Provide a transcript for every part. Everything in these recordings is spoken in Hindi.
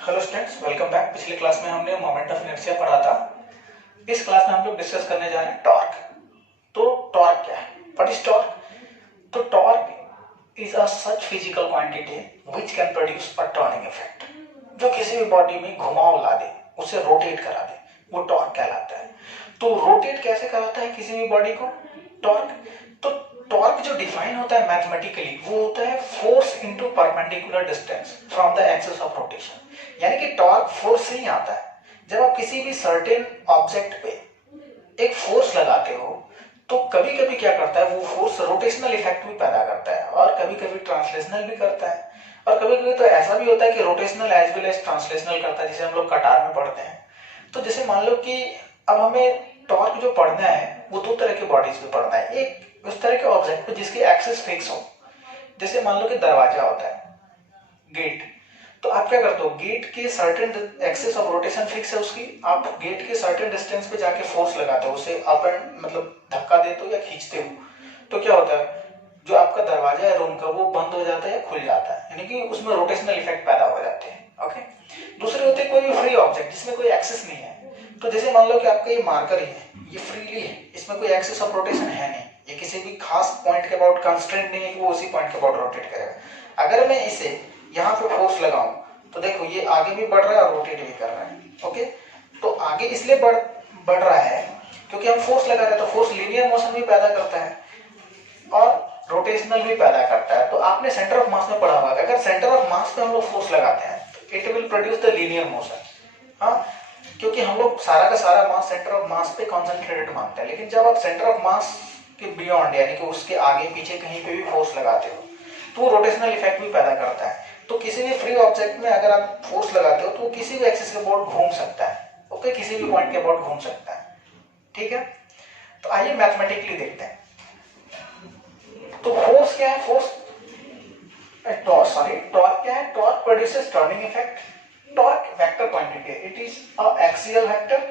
Hello students, welcome back. पिछले क्लास में हमने मोमेंट ऑफ इनर्शिया पढ़ा था। इस क्लास में हम लोग डिस्कस करने जा रहे हैं टॉर्क। तो टॉर्क क्या है? What is torque? तो torque is a such physical quantity which can produce a turning effect. जो किसी भी बॉडी में घुमाव ला दे, उसे रोटेट करा दे, वो टॉर्क कहलाता है। तो रोटेट कैसे कराता है किसी भी बॉडी को? टॉर्क। तो टॉर्क जो डिफाइन होता है मैथमेटिकली, वो होता है force into perpendicular distance from the axis of rotation. यानी कि टॉर्क फोर्स से ही आता है। जब आप किसी भी सर्टेन ऑब्जेक्ट पे एक फोर्स लगाते हो तो कभी कभी क्या करता है, वो फोर्स रोटेशनल इफेक्ट भी पैदा करता है और कभी कभी ट्रांसलेशनल भी करता है। और कभी कभी तो ऐसा भी होता है कि rotational as well as translational करता है, जिसे हम लोग कटार में पढ़ते हैं। तो जैसे मान लो कि अब हमें टॉर्क जो पढ़ना है वो दो तरह के बॉडीज पे पढ़ना है। एक उस तरह के ऑब्जेक्ट पे जिसकी एक्सिस फिक्स हो, जैसे मान लो कि दरवाजा होता है, गेट। तो आप क्या करते हो, गेट के certain axis of rotation fix है उसकी, आप गेट के सर्टेन डिस्टेंस पे जाके फोर्स लगाते हो, उसे अप एंड मतलब धक्का देते हो या खींचते हो। तो क्या होता है, जो आपका दरवाजा है रूम का, वो बंद हो जाता है या खुल जाता है, यानी कि उसमें रोटेशनल इफेक्ट पैदा हो जाते हैं। ओके। दूसरे होते हैं कोई भी फ्री ऑब्जेक्ट जिसमें कोई एक्सिस नहीं है। तो जैसे मान लो कि आपका ये मार्कर ही है, ये फ्रीली है, इसमें कोई एक्सिस ऑफ रोटेशन है नहीं, ये किसी भी खास पॉइंट के अबाउट कंस्ट्रेंट नहीं है कि वो उसी पॉइंट के अबाउट रोटेट करेगा। अगर मैं इसे यहाँ पे फोर्स लगाऊं तो देखो ये आगे भी बढ़ रहा है और रोटेट भी कर रहा है। ओके। तो आगे इसलिए बढ़ रहा है क्योंकि हम फोर्स लगा रहे हैं, तो फोर्स लीनियर मोशन भी पैदा करता है और रोटेशनल भी पैदा करता है। तो आपने सेंटर ऑफ मास में पढ़ा होगा, अगर सेंटर ऑफ मास पे हम लोग फोर्स लगाते हैं तो it will produce the linear motion. हाँ, क्योंकि हम लोग सारा का सारा मास सेंटर ऑफ मास पे कॉन्सेंट्रेटेड मानते हैं। लेकिन जब आप सेंटर ऑफ मास के बियॉन्ड यानी कि उसके आगे पीछे कहीं पे भी फोर्स लगाते हो तो वो रोटेशनल इफेक्ट भी पैदा करता है। तो किसी भी फ्री ऑब्जेक्ट में अगर आप फोर्स लगाते हो तो वो किसी भी एक्सिस के अबाउट घूम सकता है। ओके, किसी भी पॉइंट के अबाउट घूम सकता है। ठीक है। तो आइए मैथमेटिकली देखते हैं। तो फोर्स क्या है? टॉर्क क्या है? Torque produces turning effect. Torque vector quantity, it is a axial vector.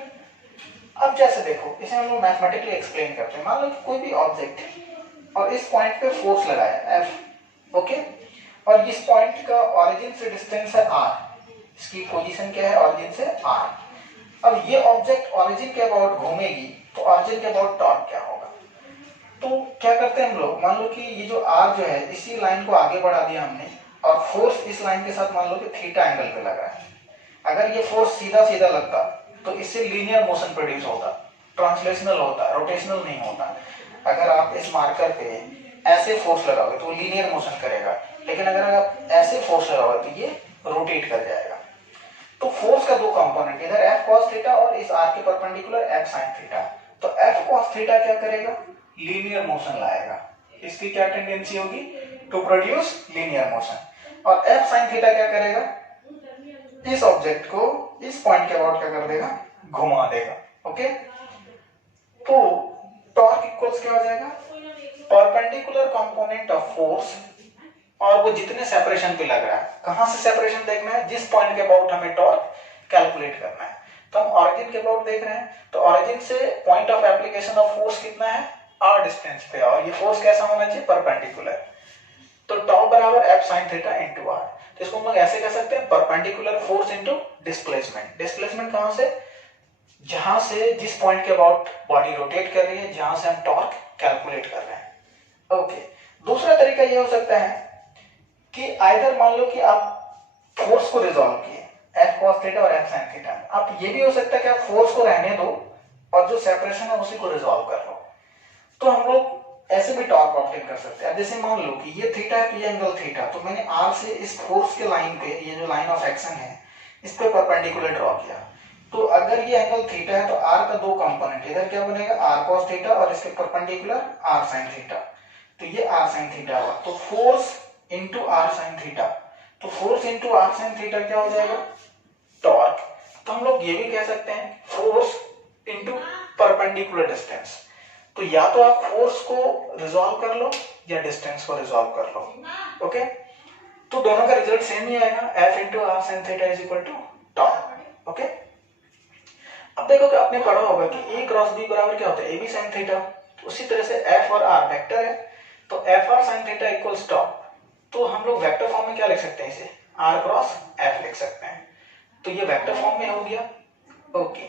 अब जैसे देखो, इसे हम लोग मैथमेटिकली एक्सप्लेन करते हैं। मान लो कि कोई भी ऑब्जेक्ट है और इस पॉइंट पे फोर्स लगाया F। ओके। और इस पॉइंट का ऑरिजिन से डिस्टेंस है R, इसकी पोजीशन क्या है ऑरिजिन से R। अब ये ऑब्जेक्ट ऑरिजिन के अबाउट घूमेगी तो ऑरिजिन के अबाउट टॉर्क क्या होगा? तो क्या करते हैं हम लोग, मान लो कि ये जो R जो है, इसी लाइन को आगे बढ़ा दिया हमने और फोर्स इस लाइन के साथ मान लो कि थीटा एंगल पे लगा है। अगर ये फोर्स सीधा सीधा लगता तो इससे लीनियर मोशन प्रोड्यूस होता, ट्रांसलेशनल होता, रोटेशनल नहीं होता। अगर आप इस मार्कर पे ऐसे फोर्स लगाओगे तो लीनियर मोशन करेगा, लेकिन अगर आप ऐसे फोर्स लगाओगे तो ये रोटेट कर जाएगा। तो फोर्स का दो कंपोनेंट, इधर F cos थीटा और इस R के परपेंडिकुलर F sin थीटा। तो F cos थीटा क्या करेगा? लीनियर मोशन लाएगा। इसकी क्या टेंडेंसी होगी? To produce linear motion. और F sin थीटा क्या करेगा? इस ऑब्जेक्ट को इस पॉइंट के अबाउट क्या कर देगा? घुमा देगा। ओके। तो टॉर्क इक्वल्स क्या हो जाएगा? परपेंडिकुलर कंपोनेंट ऑफ फोर्स, और वो जितने सेपरेशन पे लग रहा है, कहां से सेपरेशन देखना है? जिस पॉइंट के अबाउट हमें टॉर्क कैलकुलेट करना है। तो हम ऑरिजिन के अबाउट देख रहे हैं, तो ऑरिजिन से point of application of force कितना है? R डिस्टेंस पे, और ये फोर्स कैसा होना चाहिए? परपेंडिकुलर। तो टॉ बराबर F sin theta into R। तो इसको हम लोग ऐसे कह सकते हैं, perpendicular force into displacement. Displacement कहां से? जहां से जिस पॉइंट के अबाउट बॉडी रोटेट कर रही है, जहां से हम टॉर्क कैलकुलेट कर रहे हैं। ओके। दूसरा तरीका ये हो सकता है कि आइदर मान लो कि आप फोर्स को रिजॉल्व किए F cos थीटा और F sin थीटा, आप ये भी हो सकता है कि आप फोर्स को रहने दो और जो सेपरेशन है उसी को रिजॉल्व कर लो। तो हम लोग ऐसे भी टॉर्क ऑब्टेन कर सकते हैं। जैसे मान लो कि ये थीटा है, ये एंगल थीटा, तो मैंने R से इस फोर्स के लाइन पे, ये जो लाइन ऑफ एक्शन है, इस पे परपेंडिकुलर ड्रॉ किया। तो अगर ये एंगल थीटा है तो R का दो कंपोनेंट, इधर क्या बनेगा? R cos थीटा और इसके परपेंडिकुलर R sin थीटा। तो ये R sin थीटा हुआ। तो force into R sin theta, तो force into R sin theta क्या हो जाएगा? टॉर्क। तो हम लोग ये भी कह सकते हैं फोर्स इंटू परपेंडिकुलर डिस्टेंस। तो या तो आप फोर्स को रिजॉल्व कर लो या डिस्टेंस को रिजॉल्व कर लो। ओके। तो दोनों का रिजल्ट सेम ही आएगा, F into R sin theta is equal to torque. Okay. अब देखो कि आपने पढ़ा होगा कि A क्रॉस B बराबर क्या होता है? AB sin theta. उसी तरह से F और R वेक्टर है, तो F R sin theta equals torque. तो हम लोग वेक्टर फॉर्म में क्या लिख सकते हैं? इसे R क्रॉस F लिख सकते हैं। तो ये वेक्टर फॉर्म में हो गया। ओके,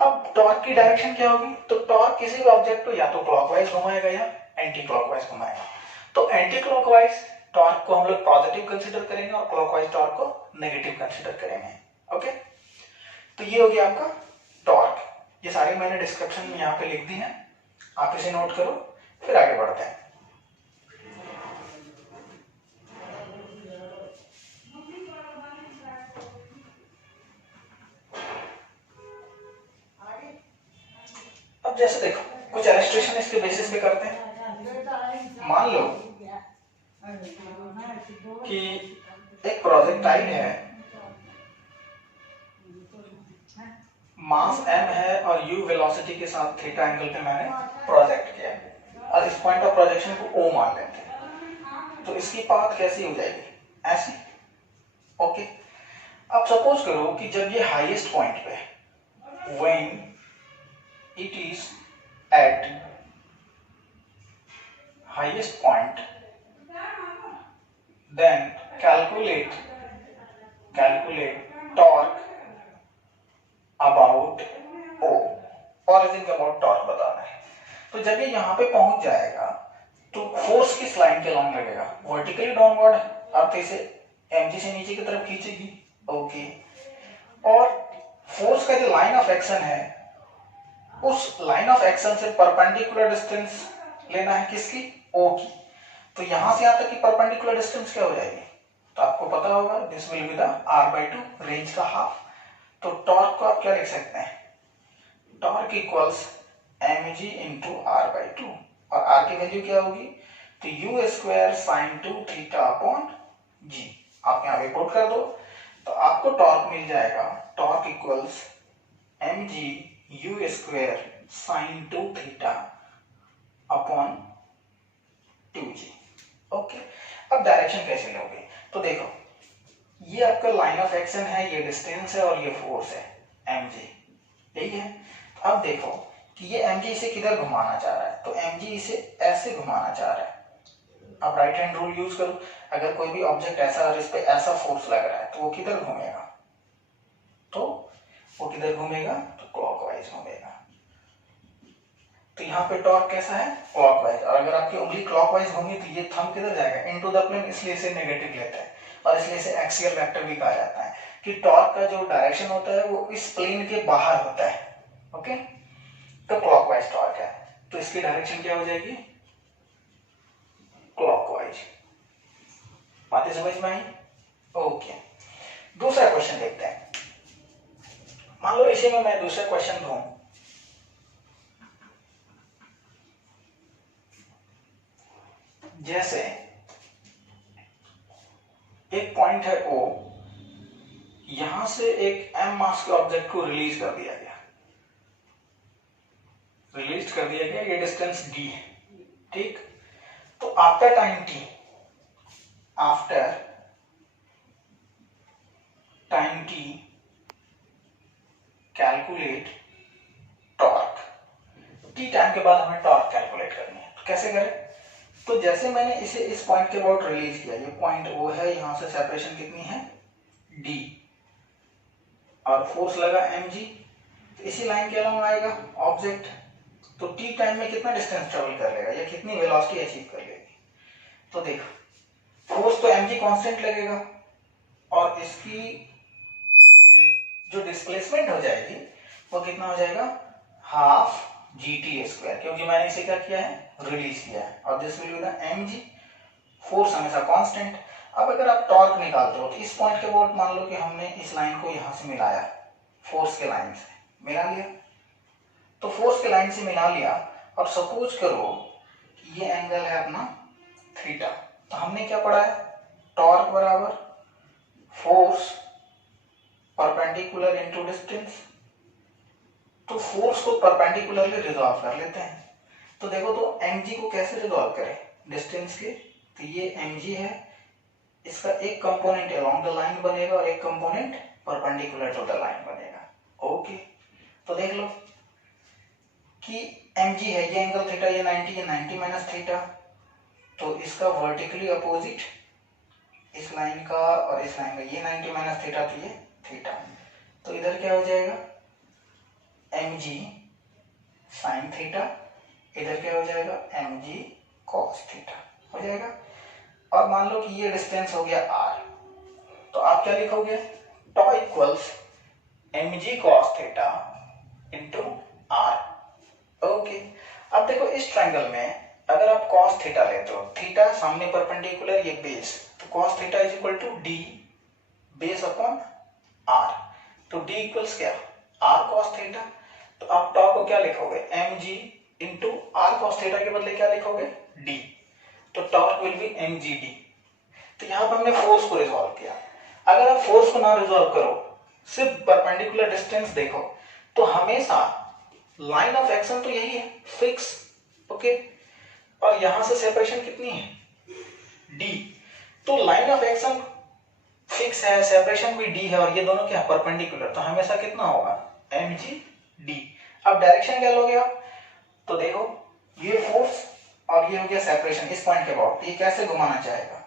अब टॉर्क की डायरेक्शन क्या होगी? तो टॉर्क किसी भी ऑब्जेक्ट को या तो क्लॉकवाइज घुमाएगा या एंटी क्लॉकवाइज घुमाएगा। तो एंटी क्लॉकवाइज टॉर्क को हम लोग पॉजिटिव कंसीडर करेंगे और क्लॉकवाइज टॉर्क को नेगेटिव कंसीडर करेंगे। ओके, तो ये हो गया आपका टॉर्क। ये सारे मैंने डिस्क्रिप्शन में यहाँ पे लिख दी है, आप इसे नोट करो, फिर आगे बढ़ते हैं। अब जैसे देखो कुछ इलस्ट्रेशन इसके बेसिस पे करते हैं। मान लो कि एक प्रोजेक्टाइल है, मास m है और u वेलोसिटी के साथ थीटा एंगल पे मैंने प्रोजेक्ट किया और इस पॉइंट ऑफ प्रोजेक्शन को o मान लेते हैं। तो इसकी पाथ कैसी हो जाएगी? ऐसी। ओके, अब सपोज करो कि जब ये हाईएस्ट पॉइंट पे, when it is at highest point, then calculate torque about O, origin का अबाउट टॉर्क बताना है। तो जब ये यहां पे पहुंच जाएगा तो फोर्स किस लाइन के लॉन्ग लगेगा? वर्टिकली डाउनवर्ड, आप इसे mg से नीचे की तरफ खींचेगी। ओके, और फोर्स का जो लाइन ऑफ एक्शन है, उस लाइन ऑफ एक्शन से परपेंडिकुलर डिस्टेंस लेना है किसकी? ओ की। तो यहां से यहां तक की परपेंडिकुलर डिस्टेंस क्या हो जाएगी? तो आपको पता होगा, this will be the r/2, range का हाफ। तो टॉर्क को आप क्या लिख सकते हैं? Torque equals mg into r/2, और r की वैल्यू क्या होगी? तो u² sin 2 theta upon g। आप यहां पे पुट कर दो तो आपको टॉर्क मिल जाएगा, torque equals mg u² sin 2 theta upon 2g। Okay, अब डायरेक्शन कैसे लोगे? तो देखो, ये आपका लाइन ऑफ एक्शन है, ये डिस्टेंस है और ये फोर्स है mg, यही है। अब देखो कि ये mg इसे किधर घुमाना चाह रहा है, तो mg इसे ऐसे घुमाना चाह रहा है। अब राइट हैंड रूल यूज करो, अगर कोई भी ऑब्जेक्ट ऐसा और इस पे ऐसा फोर्स लग रहा है तो वो किधर घूमेगा? तो वो किधर घूमेगा? तो क्लॉकवाइज घूमेगा। तो यहाँ पे टॉर्क कैसा है? क्लॉकवाइज। और अगर आपकी उंगली क्लॉकवाइज घूमी तो ये थंब किधर जाएगा? इनटू द प्लेन, इसलिए इसे नेगेटिव लेता है और इसलिए इसे एक्सियल वेक्टर भी कहा जाता है कि टॉर्क का जो डायरेक्शन होता है वो इस प्लेन के बाहर होता है। ओके, तो क्लॉकवाइज टॉर्क है, तो इसकी डायरेक्शन क्या हो जाएगी? क्लॉकवाइज। बातें समझ में आई? ओके, दूसरा क्वेश्चन देखते हैं। मान लो इसी में मैं दूसरा क्वेश्चन दूं, जैसे एक पॉइंट है O, यहां से एक m मास के ऑब्जेक्ट को रिलीज कर दिया गया, ये डिस्टेंस d है, ठीक। तो after time t, calculate torque. t time के बाद हमें टॉर्क कैलकुलेट करनी है, तो कैसे करें? तो जैसे मैंने इसे इस पॉइंट के अबाउट रिलीज किया, ये पॉइंट O है, यहां से सेपरेशन कितनी है? d, और फोर्स लगा mg, तो इसी लाइन के अलॉन्ग आएगा ऑब्जेक्ट, तो t टाइम में कितना डिस्टेंस ट्रेवल कर लेगा या कितनी वेलोसिटी अचीव कर लेगी? तो देखो, फोर्स तो mg कांस्टेंट लगेगा और इसकी जो डिस्प्लेसमेंट हो जाएगी वो कितना हो जाएगा? हाफ gt², क्योंकि मैंने इसे क्या किया है? रिलीज किया है, और this will be the mg, force हमेशा कांस्टेंट। अब अगर आप टॉर्क निकालते हो तो इस पॉइंट के अबाउट मान लो कि हमने इस लाइन को यहां से मिलाया, फोर्स के लाइन से मिला लिया, तो फोर्स के लाइन से मिला लिया और सपोज करो कि ये एंगल है अपना थीटा, तो हमने क्या पढ़ा है? टॉर्क बराबर फोर्स परपेंडिकुलर इनटू डिस्टेंस। तो फोर्स को परपेंडिकुलरली रिजॉल्व कर लेते हैं, तो देखो तो mg को कैसे रिजॉल्व करें? डिस्टेंस के, तो ये mg है, इसका एक कंपोनेंट अलोंग द लाइन बनेगा और एक component perpendicular to the line बनेगा। ओके, तो देख लो कि mg है, ये एंगल थीटा, ये 90 माइनस थीटा, तो इसका वर्टिकली अपोजिट इस लाइन का और इस लाइन का, ये 90 माइनस थीटा, तो ये थीटा। तो इधर क्या हो जाएगा mg sin थीटा, इधर क्या हो जाएगा mg cos थीटा हो जाएगा। और मान लो कि ये डिस्टेंस हो गया r, तो आप क्या लिखोगे tau equals mg cos theta into r। Okay, अब देखो इस ट्रायंगल में अगर आप cos थीटा लेते हो, थीटा सामने परपेंडिकुलर, ये बेस, तो cos theta is equal to d base upon r। तो d इक्वल्स क्या r cos थीटा। तो आप टॉ को क्या लिखोगे mg into r cos theta के बदले क्या लिखोगे d, तो टॉर्क विल बी mgd। तो यहाँ पर हमने फोर्स को रिजॉल्व किया। अगर आप फोर्स को ना रिजॉल्व करो, सिर्फ परपेंडिकुलर डिस्टेंस देखो, तो हमेशा लाइन ऑफ एक्शन तो यही है फिक्स, ओके, और यहां से सेपरेशन कितनी है d, तो लाइन ऑफ एक्शन फिक्स है, सेपरेशन भी d है, और ये दोनों क्या परपेंडिकुलर, तो हमेशा कितना होगा mgd। अब डायरेक्शन क्या लोगे आप, तो देखो ये फोर्स और ये हो गया सेपरेशन इस पॉइंट के अबाउट, ये कैसे घुमाना चाहेगा,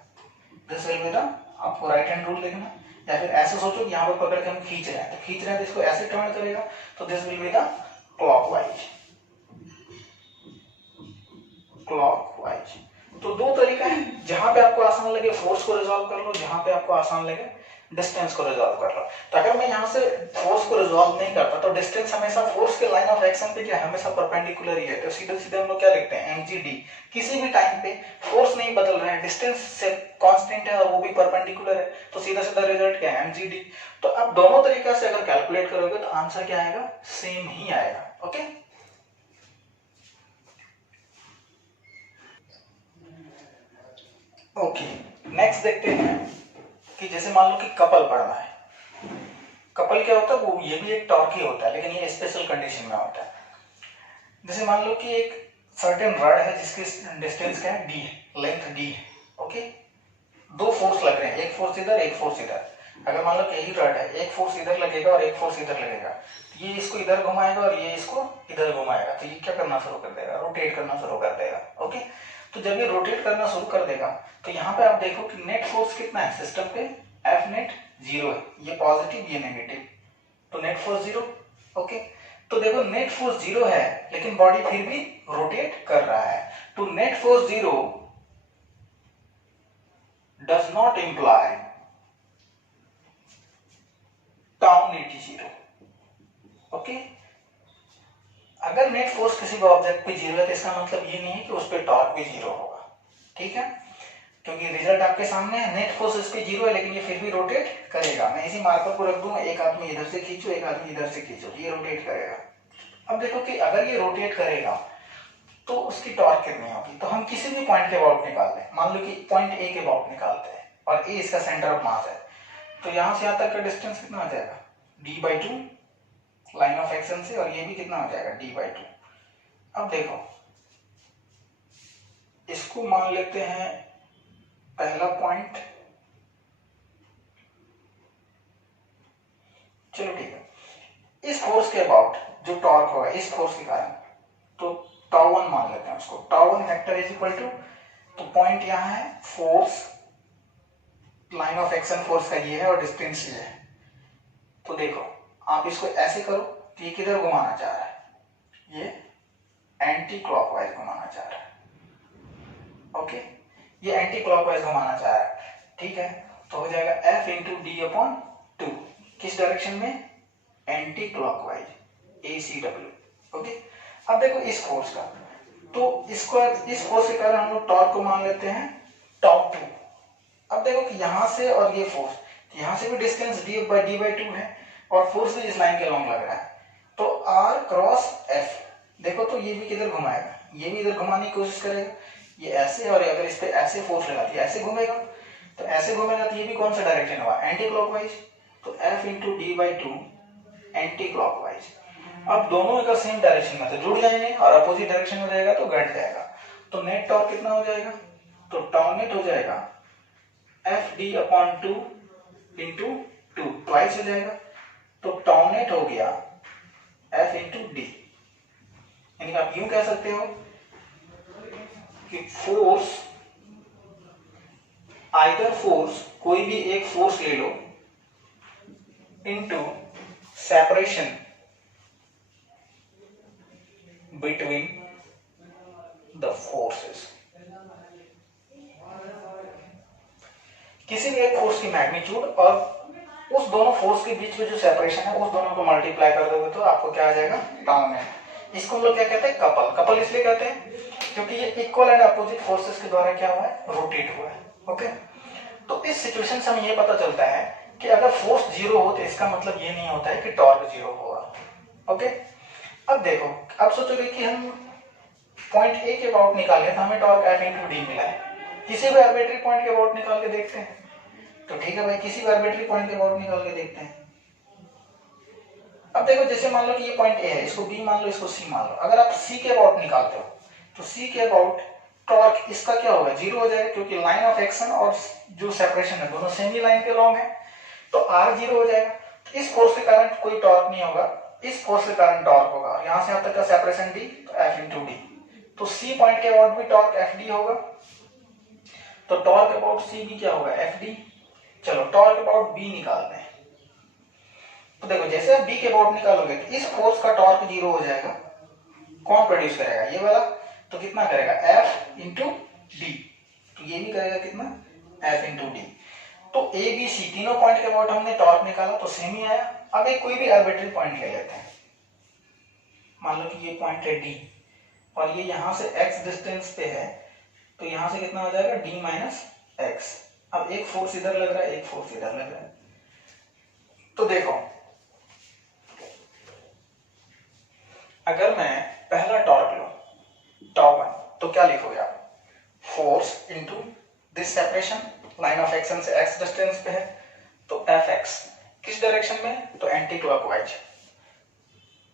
दिस विल बी द, आपको राइट हैंड रूल देखना, या फिर ऐसे सोचो कि यहाँ पर पकड़ के हम खींच रहे हैं, तो खींच रहे हैं तो इसको ऐसे टर्न करेगा, तो this will be the clockwise, clockwise. तो दो तरीका है, जहां पे आपको आसान लगे फोर्स को रिजॉल्व कर लो, जहां पे आपको आसान लगे डिस्टेंस को रिजॉल्व कर लो। तो अगर मैं यहां से फोर्स को रिजॉल्व नहीं करता, तो डिस्टेंस हमेशा फोर्स के लाइन ऑफ एक्शन पे क्या है, हमेशा परपेंडिकुलर ही है, तो सीधे सीधे हम लोग क्या लिखते हैं mgd। किसी भी टाइम पे फोर्स नहीं बदल रहा है, डिस्टेंस से कांस्टेंट है और वो भी परपेंडिकुलर है, तो सीधा सीधा रिजल्ट क्या है mgd। तो अब दोनों तरीका से अगर कैलकुलेट करोगे तो आंसर क्या आएगा, सेम ही आएगा। ओके, ओके, नेक्स्ट देखते हैं कि जैसे मान लो कि कपल पढ़ना है। कपल क्या होता है, वो ये भी एक टॉर्क ही होता है, लेकिन ये स्पेशल कंडीशन में होता है। जैसे मान लो कि एक सर्टेन रॉड है जिसकी डिस्टेंस क्या है d है, लेंथ d है, ओके, दो फोर्स लग रहे हैं, एक फोर्स इधर एक फोर्स इधर। अगर मान लो कि यही रॉड है, एक फोर्स इधर लगेगा और एक फोर्स इधर लगेगा, तो ये इसको इधर घुमाएगा और ये इसको इधर घुमाएगा, तो ये क्या करना शुरू कर देगा, रोटेट करना शुरू कर देगा। ओके, तो जब ये रोटेट करना शुरू कर देगा, तो यहाँ पे आप देखो कि नेट फोर्स कितना है सिस्टम पे, एफ नेट 0 है, ये पॉजिटिव ये नेगेटिव, तो नेट फोर्स 0। ओके, तो देखो नेट फोर्स 0 है, लेकिन बॉडी फिर भी रोटेट कर रहा है, तो net force 0 does not imply tau net 0। Okay, अगर नेट फोर्स किसी भी ऑब्जेक्ट पे 0 है, तो इसका मतलब ये नहीं है कि उस पर टॉर्क भी 0 होगा, ठीक है, क्योंकि रिजल्ट आपके सामने है, नेट फोर्स इस पे 0 है, लेकिन ये फिर भी रोटेट करेगा। मैं इसी मार्कर को रख दूंगा, एक आदमी इधर से खींचो, एक आदमी इधर से खींचो, ये रोटेट करेगा। अब देखो कि अगर ये रोटेट करेगा तो उसकी टॉर्क कितनी होगी, तो हम किसी भी पॉइंट के अबाउट निकाल लें, मान लो कि पॉइंट ए के अबाउट निकालते हैं और ए इसका सेंटर ऑफ मास है, तो यहां से यहां तक का डिस्टेंस कितना हो जाएगा d/2 लाइन ऑफ एक्शन से, और ये भी कितना हो जाएगा d/2। अब देखो इसको मान लेते हैं पहला पॉइंट, चलो ठीक है, इस फोर्स के अबाउट जो टॉर्क होगा इस फोर्स के कारण, तो τ1 मान लेते हैं उसको, τ1 वेक्टर इज इक्वल टू, तो पॉइंट यहां है, force line of action force का ये है और डिस्टेंस ये है, तो देखो आप इसको ऐसे करो, तो ये किधर घुमाना चाह रहा है, ये एंटी क्लॉकवाइज घुमाना चाह रहा है। ओके, ये एंटी क्लॉकवाइज घुमाना चाह रहा है, ठीक है, तो हो जाएगा F इंटू d/2, किस डायरेक्शन में, एंटी क्लॉकवाइज, ACW। ओके, अब देखो इस फोर्स का, तो इसको इस फोर्स के कारण हम लोग टॉर्क को मान लेते हैं τ2। अब देखो कि यहां से और ये फोर्स, यहां से भी डिस्टेंस d/2 है और फोर्स भी इस लाइन के लॉन्ग लग रहा है, तो R क्रॉस F, देखो तो ये भी किधर घुमाएगा, ये भी इधर घुमाने की कोशिश करेगा, ये ऐसे, और अगर इस पे ऐसे फोर्स लगा दिया ऐसे घूमेगा, तो ऐसे घूमेगा, तो ये भी कौन सा डायरेक्शन हुआ, एंटी क्लॉकवाइज, तो F into d/2 anti clockwise. अब दोनों अगर सेम डायरेक्शन में तो जुड़ जाएंगे और अपोजिट डायरेक्शन में जाएगा तो घट जाएगा, तो नेट टॉर्क कितना हो जाएगा, तो टाउ नेट हो जाएगा Fd/2 इंटू 2 ट्वाइस हो जाएगा, तो टाउ नेट हो गया F इंटू डी। यानी आप यूं कह सकते हो कि फोर्स, आइदर फोर्स, कोई भी एक फोर्स ले लो, into separation between the forces. किसी भी एक फोर्स की मैग्नीट्यूड और उस दोनों फोर्स के बीच में जो सेपरेशन है उस दोनों को मल्टीप्लाई कर दोगे तो आपको क्या आ जाएगा, टाउ नेट। इसको हम लोग क्या कहते हैं, कपल। कपल इसलिए कहते हैं क्योंकि ये इक्वल एंड अपोजिट फोर्सेस के द्वारा क्या हुआ है, रोटेट हुआ है। ओके, तो इस सिचुएशन से हमें ये पता चलता है कि अगर फोर्स जीरो हो तो इसका मतलब ये नहीं होता है कि टॉर्क जीरो होगा। ओके, अब देखो, अब सोचोगे कि हम पॉइंट ए के अबाउट निकालें तो हमें टॉर्क F × d मिला है। किसी भी आर्बिट्री पॉइंट के अबाउट निकाल के देखते हैं, तो ठीक है भाई, किसी भी आर्बिट्री पॉइंट के अबाउट निकाल के देखते हैं। अब देखो, जैसे मान लो कि ये पॉइंट ए है, इसको बी मान लो, इसको सी मान लो। अगर आप सी के अबाउट निकालते हो तो सी के अबाउट टॉर्क इसका क्या होगा, जीरो हो जाएगा, क्योंकि लाइन ऑफ एक्शन और जो सेपरेशन है दोनों सेम ही लाइन के लॉन्ग है, तो आर जीरो हो जाएगा। तो इस फोर्स के कारण कोई टॉर्क नहीं होगा, इस फोर्स के कारण टॉर्क होगा। और यहां से यहां तक का सेपरेशन डी, तो F × d। तो सी पॉइंट के अबाउट भी टॉर्क Fd होगा, तो टॉर्क अबाउट सी भी क्या होगा, Fd। चलो टॉर्क अबाउट बी निकालते हैं। तो देखो, जैसे आप बी के अबाउट निकालोगे तो इस फोर्स का टॉर्क जीरो हो जाएगा। कौन प्रोड्यूस करेगा, ये वाला, तो कितना करेगा, F × d। तो ये भी करेगा कितना, F × d। तो ए बी सी तीनों पॉइंट के अबाउट हमने टॉर्क निकाला तो सेम ही आया। अब एक कोई भी आर्बिट्री पॉइंट ले लेते हैं, मान लो कि ये पॉइंट है डी और ये यहां से x डिस्टेंस पे है, तो यहां से कितना हो जाएगा, d - x। अब एक फोर्स इधर लग रहा है, एक फोर्स इधर लग रहा है। तो देखो, अगर मैं पहला टॉर्क लूं, τ1, तो क्या लिखोगे आप, force into this separation, line of action से x डिस्टेंस पे है, तो Fx किस डायरेक्शन में, तो anti clockwise,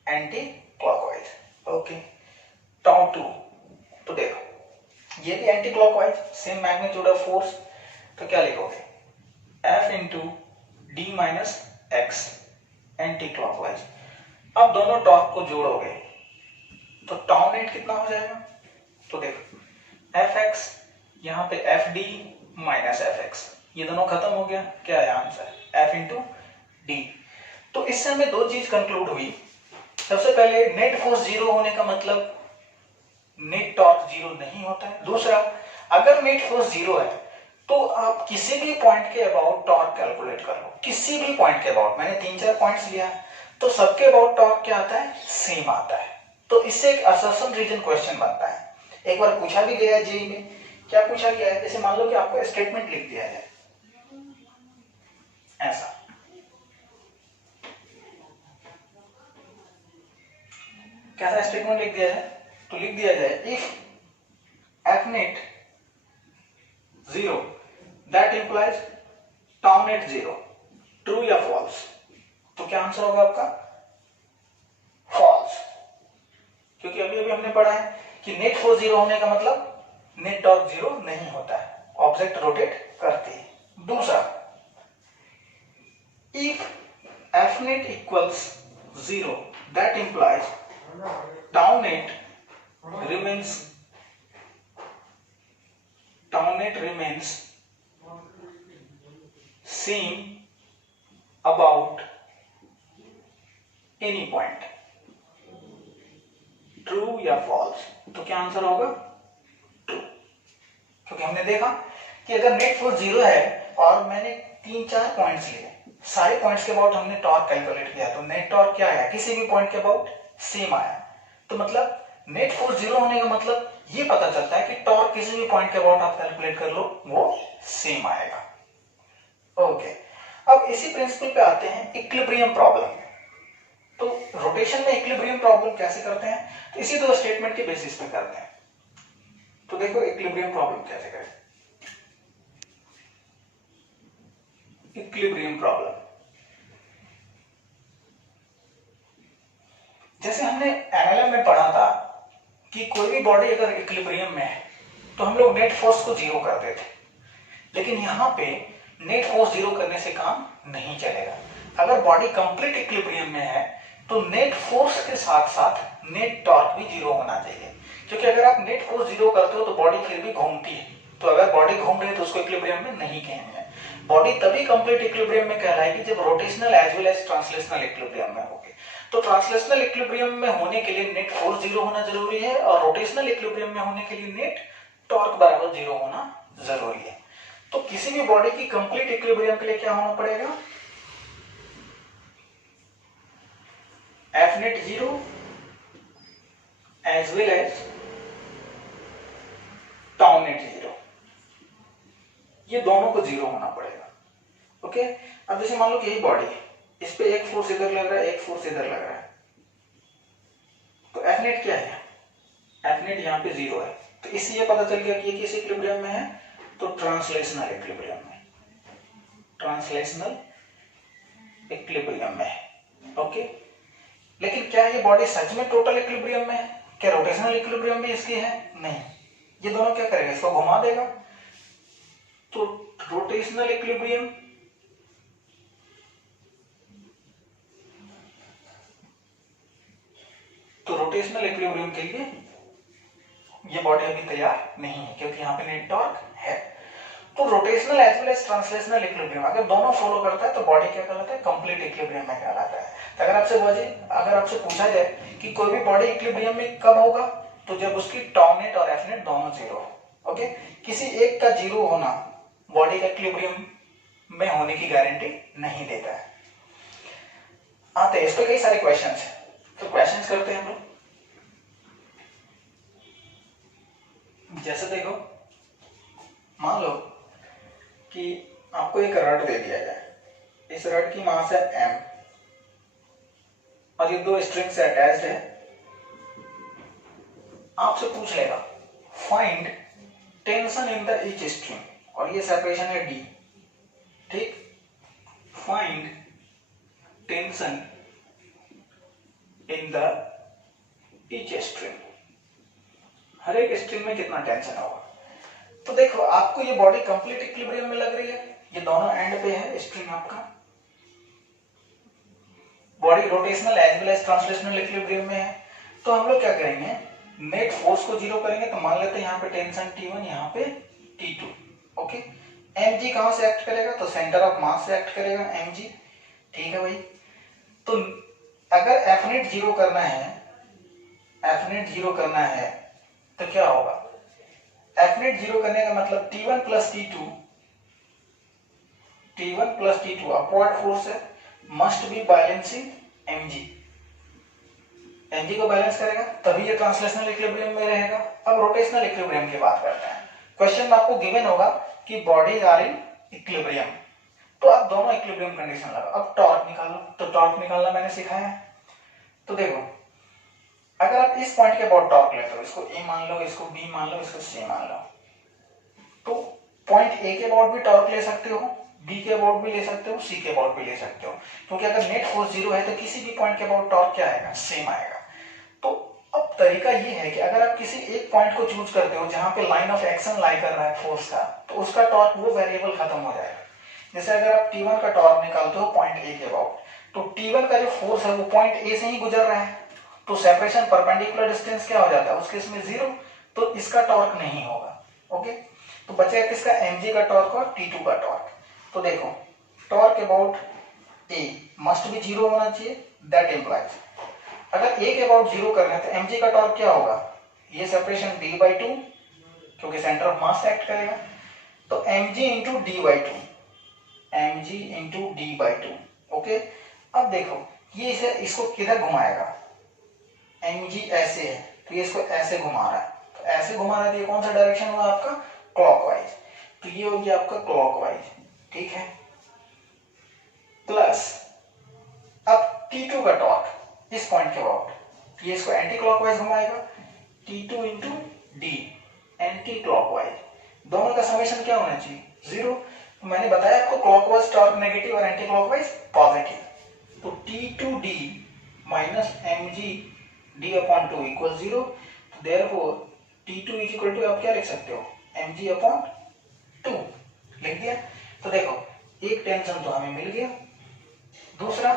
anti clockwise. Okay, τ2, तो देखो ये भी anti clockwise, same magnitude of force, तो क्या लिखोगे, F × d - x, anti clockwise. अब दोनों टॉर्क को जोड़ोगे तो टाउ नेट कितना हो जाएगा, तो देखो Fx यहाँ पे Fd - Fx, ये दोनों खत्म हो गया, क्या है आंसर, F × d। तो इससे हमें दो चीज कंक्लूड हुई। सबसे पहले, नेट फोर्स जीरो होने का मतलब नेट टॉर्क जीरो नहीं होता है। दूसरा, अगर नेट फोर्स जीरो है तो आप किसी भी पॉइंट के अबाउट टॉर्क कैलकुलेट कर लो, किसी भी पॉइंट के अबाउट। मैंने 3-4 पॉइंट्स लिया है, तो सबके अबाउट टॉर्क क्या आता है, सेम आता है। तो इससे एक असर्शन रीजन क्वेश्चन बनता है। एक बार पूछा भी गया है जेईई में, क्या पूछा गया है, जैसे मान लो कि आपको स्टेटमेंट लिख दिया जाए ऐसा, कैसा स्टेटमेंट लिख दिया जाए, तो लिख दिया जाए if F net 0 that implies tau net 0, true या फॉल्स। तो क्या आंसर होगा आपका, फॉल्स, क्योंकि अभी अभी हमने पढ़ा है कि नेट फोर्स जीरो होने का मतलब नेट टॉर्क जीरो नहीं होता है, ऑब्जेक्ट रोटेट करती है। दूसरा, if F net equals 0 that implies tau net remains same about any point, true या फॉल्स। तो क्या आंसर होगा, ट्रू, क्योंकि हमने देखा कि अगर नेट फोर्स जीरो है और मैंने 3-4 पॉइंट्स लिए, सारे पॉइंट्स के अबाउट हमने टॉर्क कैलकुलेट किया, तो नेट टॉर्क क्या आया, किसी भी पॉइंट के अबाउट सेम आया। तो मतलब नेट फोर्स जीरो होने का मतलब ये पता चलता है कि टॉर्क किसी भी पॉइंट के अबाउट आप कैलकुलेट कर लो वो सेम आएगा। ओके, अब इसी प्रिंसिपल पे आते हैं इक्विलिब्रियम प्रॉब्लम। तो रोटेशन में इक्विलिब्रियम प्रॉब्लम कैसे करते हैं, तो इसी दो स्टेटमेंट के बेसिस पे करते हैं। तो देखो इक्विलिब्रियम प्रॉब्लम कैसे करें, इक्विलिब्रियम प्रॉब्लम, जैसे हमने एनालॉग में पढ़ा था कि कोई भी बॉडी अगर इक्विलिब्रियम में है तो हम लोग नेट फोर्स को जीरो कर देते, लेकिन यहाँ पे नेट फोर्स जीरो करने से काम नहीं चलेगा। अगर बॉडी कंप्लीट इक्विलिब्रियम में है तो नेट फोर्स के साथ साथ नेट टॉर्क भी जीरो होना चाहिए, क्योंकि अगर आप नेट फोर्स जीरो करते हो तो बॉडी फिर भी घूमती है, तो अगर बॉडी घूम रही है तो उसको इक्विलिब्रियम में नहीं कहेंगे। बॉडी तभी कंप्लीट इक्विलिब्रियम में कहलाएगी जब rotational as well as translational equilibrium में होगी। तो ट्रांसलेशनल इक्विलिब्रियम में होने के लिए नेट फोर्स 0 होना जरूरी है और रोटेशनल इक्विलिब्रियम में होने के लिए नेट टॉर्क बराबर 0 होना जरूरी है। तो किसी भी बॉडी की कंप्लीट इक्विलिब्रियम के लिए क्या होना पड़ेगा, F net 0 as well as tau net 0, ये दोनों को 0 होना पड़ेगा। ओके, अब जैसे मान लो कि यही बॉडी है, इस पे एक फोर्स इधर लग रहा है, एक फोर्स इधर लग रहा है, तो एफ नेट क्या है, एफ नेट यहाँ पे 0 है। तो इससे ये पता चल गया कि ये किस इक्विलिब्रियम में है, तो ट्रांसलेशनल इक्विलिब्रियम में, ट्रांसलेशनल इक्विलिब्रियम में है। ओके, लेकिन क्या ये बॉडी सच में टोटल इक्विलिब्रियम में है, क्या रोटेशनल इक्विलिब्रियम भी इसकी है, नहीं। ये दोनों क्या करेगा, इसको घुमा देगा। तो रोटेशनल इक्विलिब्रियम के लिए ये बॉडी अभी तैयार नहीं है क्योंकि यहाँ पे नेट टॉर्क है। तो rotational as well as translational equilibrium अगर दोनों फॉलो करता है तो बॉडी क्या कहलाता है, कंप्लीट इक्विलिब्रियम में कहलाता है। तो अगर आपसे पूछा जाए कि कोई भी बॉडी इक्विलिब्रियम में कब होगा, तो जब उसकी टाउ नेट और एफ नेट दोनों 0। ओके, किसी एक का 0 होना बॉडी का इक्विलिब्रियम में होने की गारंटी नहीं देता है। आते हैं इस पे कई सारे क्वेश्चंस हैं, तो क्वेश्चंस करते हैं हम लोग। जैसे देखो, मान लो कि आपको एक रड दे दिया जाए, इस रड की मास है m और ये 2 स्ट्रिंग से अटैच्ड है। आपसे पूछ लेगा find tension in the each string और ये सेपरेशन है d, ठीक। Find tension in the each string, हर एक स्ट्रिंग में कितना टेंशन होगा। तो देखो आपको ये बॉडी कंप्लीट इक्विलिब्रियम में लग रही है, ये दोनों एंड पे है स्ट्रिंग आपका, body rotational as well as translational equilibrium में है। तो हम लोग क्या करेंगे, नेट फोर्स को 0 करेंगे। तो मान लेते हैं यहाँ पे टेंशन T1, यहाँ पे T2। ओके, mg कहां से एक्ट करेगा, तो सेंटर ऑफ मास से एक्ट करेगा mg, ठीक है भाई। तो अगर एफ नेट 0 करना है, एफ नेट 0 करना है तो क्या होगा, एफ नेट 0 करने का मतलब T1 plus T2 upward force है, must be balancing mg, mg को बैलेंस करेगा तभी ये ट्रांसलेशनल इक्विलिब्रियम में रहेगा। अब रोटेशनल इक्विलिब्रियम की बात करते हैं। क्वेश्चन में आपको गिवन होगा कि बॉडीज आर इन इक्विलिब्रियम, तो आप दोनों इक्विलिब्रियम कंडीशन लगाओ। अब टॉर्क निकालो, तो टॉर्क निकालना मैंने सिखाया है। तो देखो अगर आप इस पॉइंट के अबाउट टॉर्क लेते हो, इसको ए मान लो, इसको बी मान लो, इसको सी मान लो, तो पॉइंट ए के अबाउट भी टॉर्क ले सकते हो, बी के अबाउट भी ले सकते हो, सी के अबाउट भी ले सकते हो, क्योंकि अगर नेट फोर्स 0 है तो किसी भी पॉइंट के अबाउट टॉर्क क्या आएगा, सेम आएगा। तो अब तरीका ये है कि अगर आप किसी एक पॉइंट को चूज करते हो जहां पे लाइन ऑफ एक्शन लाई कर रहा है फोर्स का, तो उसका टॉर्क वो वेरिएबल खत्म हो जाएगा। जैसे अगर आप T1 का टॉर्क निकालते हो पॉइंट ए के अबाउट, तो T1 का जो फोर्स है वो पॉइंट ए से ही गुजर रहा है, तो सेपरेशन परपेंडिकुलर डिस्टेंस क्या हो जाता है, उस केस में 0, तो इसका टॉर्क नहीं होगा। ओके, तो बचेगा किसका, mg का टॉर्क और T2 का टॉर्क। तो देखो टॉर्क अबाउट ए मस्ट भी 0 होना चाहिए, दैट इंप्लाइज अगर ए के अबाउट 0 करना है तो mg का टॉर्क क्या होगा, ये सेपरेशन d/2 क्योंकि सेंटर ऑफ मास एक्ट करेगा, तो mg into d/2, mg into d/2। Okay, अब देखो ये इसे इसको किधर घुमाएगा, mg ऐसे है तो ये इसको ऐसे घुमा रहा है, तो ऐसे घुमा रहा है तो ये कौन सा डायरेक्शन हुआ आपका, क्लॉकवाइज, तो ये हो गया आपका क्लॉकवाइज, ठीक है। प्लस अब T2 का टॉर्क इस पॉइंट के अबाउट, ये इसको एंटी क्लॉकवाइज घुमाएगा, T2 into D, anti clockwise, दोनों का समेशन क्या होना चाहिए, 0। तो मैंने बताया आपको क्लॉकवाइज टॉर्क नेगेटिव और एंटी क्लॉकवाइज पॉजिटिव, तो T2d minus mg d/2 equal 0। तो therefore T2 is equal to आप क्या लिख सकते हो, mg/2 लिख दिया। तो देखो एक टेंशन तो हमें मिल गया, दूसरा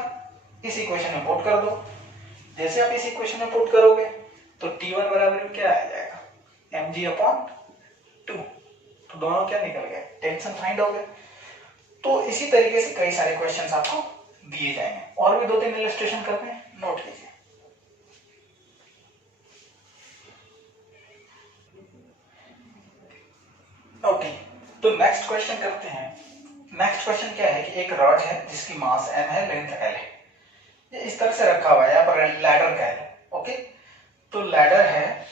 इस इक्वेशन में पुट कर दो। जैसे आप इस इक्वेशन में पुट करोगे तो T1 बराबर क्या आ जाएगा, mg/2, तो दोनों क्या निकल गए, टेंशन फाइंड हो गए। तो इसी तरीके से कई सारे क्वेश्चंस आपको दिए जाएंगे। और भी 2-3 इलस्ट्रेशन करते हैं, नोट कीजिए। ओके, तो नेक्स्ट क्वेश्चन करते हैं। नेक्स्ट क्वेश्चन क्या है कि एक रॉड है जिसकी मास m है, लेंथ l है, ये इस तरह से रखा हुआ है, यहाँ पर लैडर का है। ओके, तो लैडर है,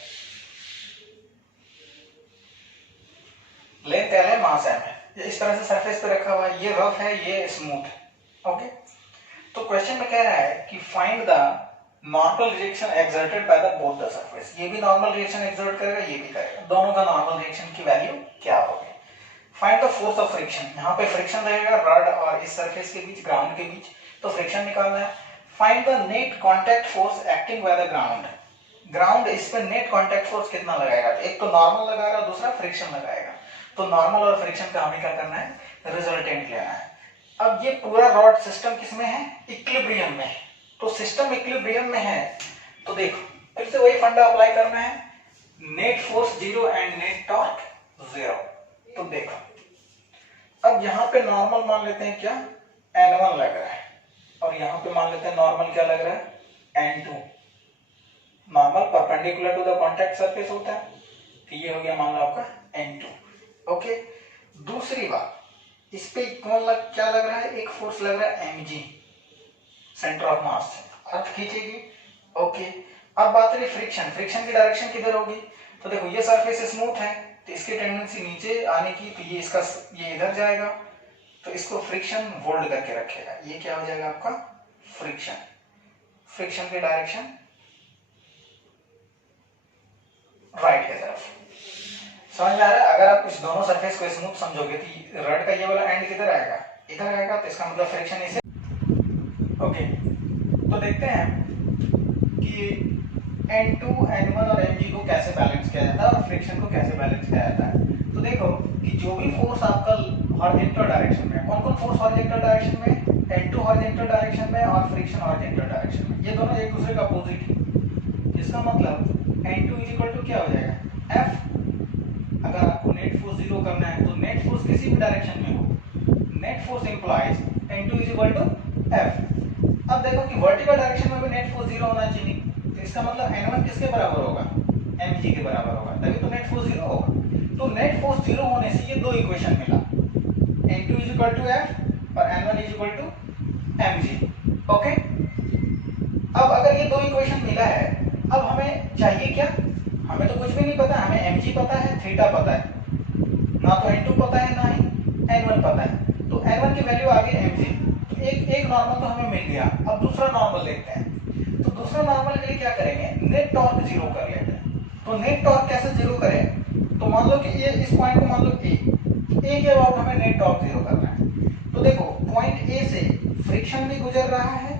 लेंथ l है, मास m है, ये इस तरह से सरफेस पे रखा हुआ है, ये रफ है, ये स्मूथ है। ओके, तो क्वेश्चन में कह रहा है कि find the normal reaction exerted by the both the surface. ये भी नॉर्मल रिएक्शन एक्सर्ट करेगा, ये भी करेगा, दोनों का नॉर्मल रिएक्शन की वैल्यू क्या होगी। Find the force of friction, यहाँ पे फ्रिक्शन रहेगा रॉड और इस सरफेस के बीच, ग्राउंड के बीच, तो फ्रिक्शन निकालना है। Find the net contact force acting by the ground, ground इस पे नेट कांटेक्ट फोर्स कितना लगाएगा, एक तो नॉर्मल लगाएगा, दूसरा फ्रिक्शन लगाएगा। तो नॉर्मल और फ्रिक्शन का हमें क्या करना है, रिजल्टेंट लेना है। अब ये पूरा रॉड सिस्टम किसमें है, इक्विलिब्रियम में है। तो सिस्टम इक्विलिब्रियम में है, तो देखो फिर से वही फंडा अप्लाई करना है, net force 0 and net torque 0। तो देखो अब यहाँ पे नॉर्मल मान लेते हैं क्या, N1 लग रहा है, और यहाँ पे मान लेते हैं नॉर्मल क्या लग रहा है, N2। Normal perpendicular to the contact surface होता है, तो ये हो गया मान लो आपका N2। ओके, दूसरी बात, इस पे क्या लग रहा है, एक फोर्स लग रहा है mg, सेंटर ऑफ मास से अर्थ खींचेगी। ओके, अब बात रही फ्रिक्शन, फ्रिक्शन की डायरेक्शन किधर होगी, तो देखो ये सरफेस स्मूथ है, तो इसकी टेंडेंसी नीचे आने की, तो ये इसका ये इधर जाएगा, तो इसको फ्रिक्शन होल्ड करके रखेगा, ये क्या हो जाएगा आपका फ्रिक्शन। फ्रिक्शन की डायरेक्शन राइट की तरफ, समझ में आ रहा है। अगर आप इस दोनों सरफेस को स्मूथ समझोगे तो रड का ये वाला एंड किधर आएगा, इधर आएगा, तो इसका मतलब फ्रिक्शन इसे। ओके, तो देखते हैं कि N2, N1 और Mg को कैसे बैलेंस किया जाता है और फ्रिक्शन को कैसे बैलेंस किया जाता है। तो देखो कि जो भी फोर्स आपका हॉरिजॉन्टल डायरेक्शन में, कौन कौन फोर्स हॉरिजॉन्टल डायरेक्शन में, N2 हॉरिजॉन्टल डायरेक्शन में और फ्रिक्शन हॉरिजॉन्टल डायरेक्शन में, ये दोनों एक दूसरे का अपोजिट है। इसका मतलब N2 इक्वल टू क्या हो जाएगा, F। अगर आपको नेट फोर्स 0 करना है तो नेट फोर्स किसी भी डायरेक्शन में हो, net force implies N2 equal to F। अब देखो कि वर्टिकल डायरेक्शन में भी नेट फोर्स 0 होना चाहिए, तो इसका मतलब N1 किसके बराबर होगा, mg के बराबर होगा, तभी तो नेट फोर्स 0 होगा। तो नेट फोर्स 0 होने से ये दो इक्वेशन मिला, N2 इक्वल टू F और N1 equal to mg। Okay, अब अगर ये दो इक्वेशन मिला है, अब हमें चाहिए क्या, हमें तो कुछ भी नहीं पता, हमें mg पता है, थीटा पता है, ना तो N2 पता है ना ही N1 पता है, तो N1 की वैल्यू आ गई mg। तो एक नॉर्मल तो हमें मिल गया, अब दूसरा नॉर्मल देखते हैं। तो दूसरा नॉर्मल के लिए क्या करेंगे, नेट टॉर्क 0 कर लेते हैं। तो नेट टॉर्क कैसे 0 करें, तो मान लो कि ये इस पॉइंट को मान लो A के अबाउट हमें नेट टॉर्क 0 करना है। तो देखो पॉइंट A से फ्रिक्शन भी गुजर रहा है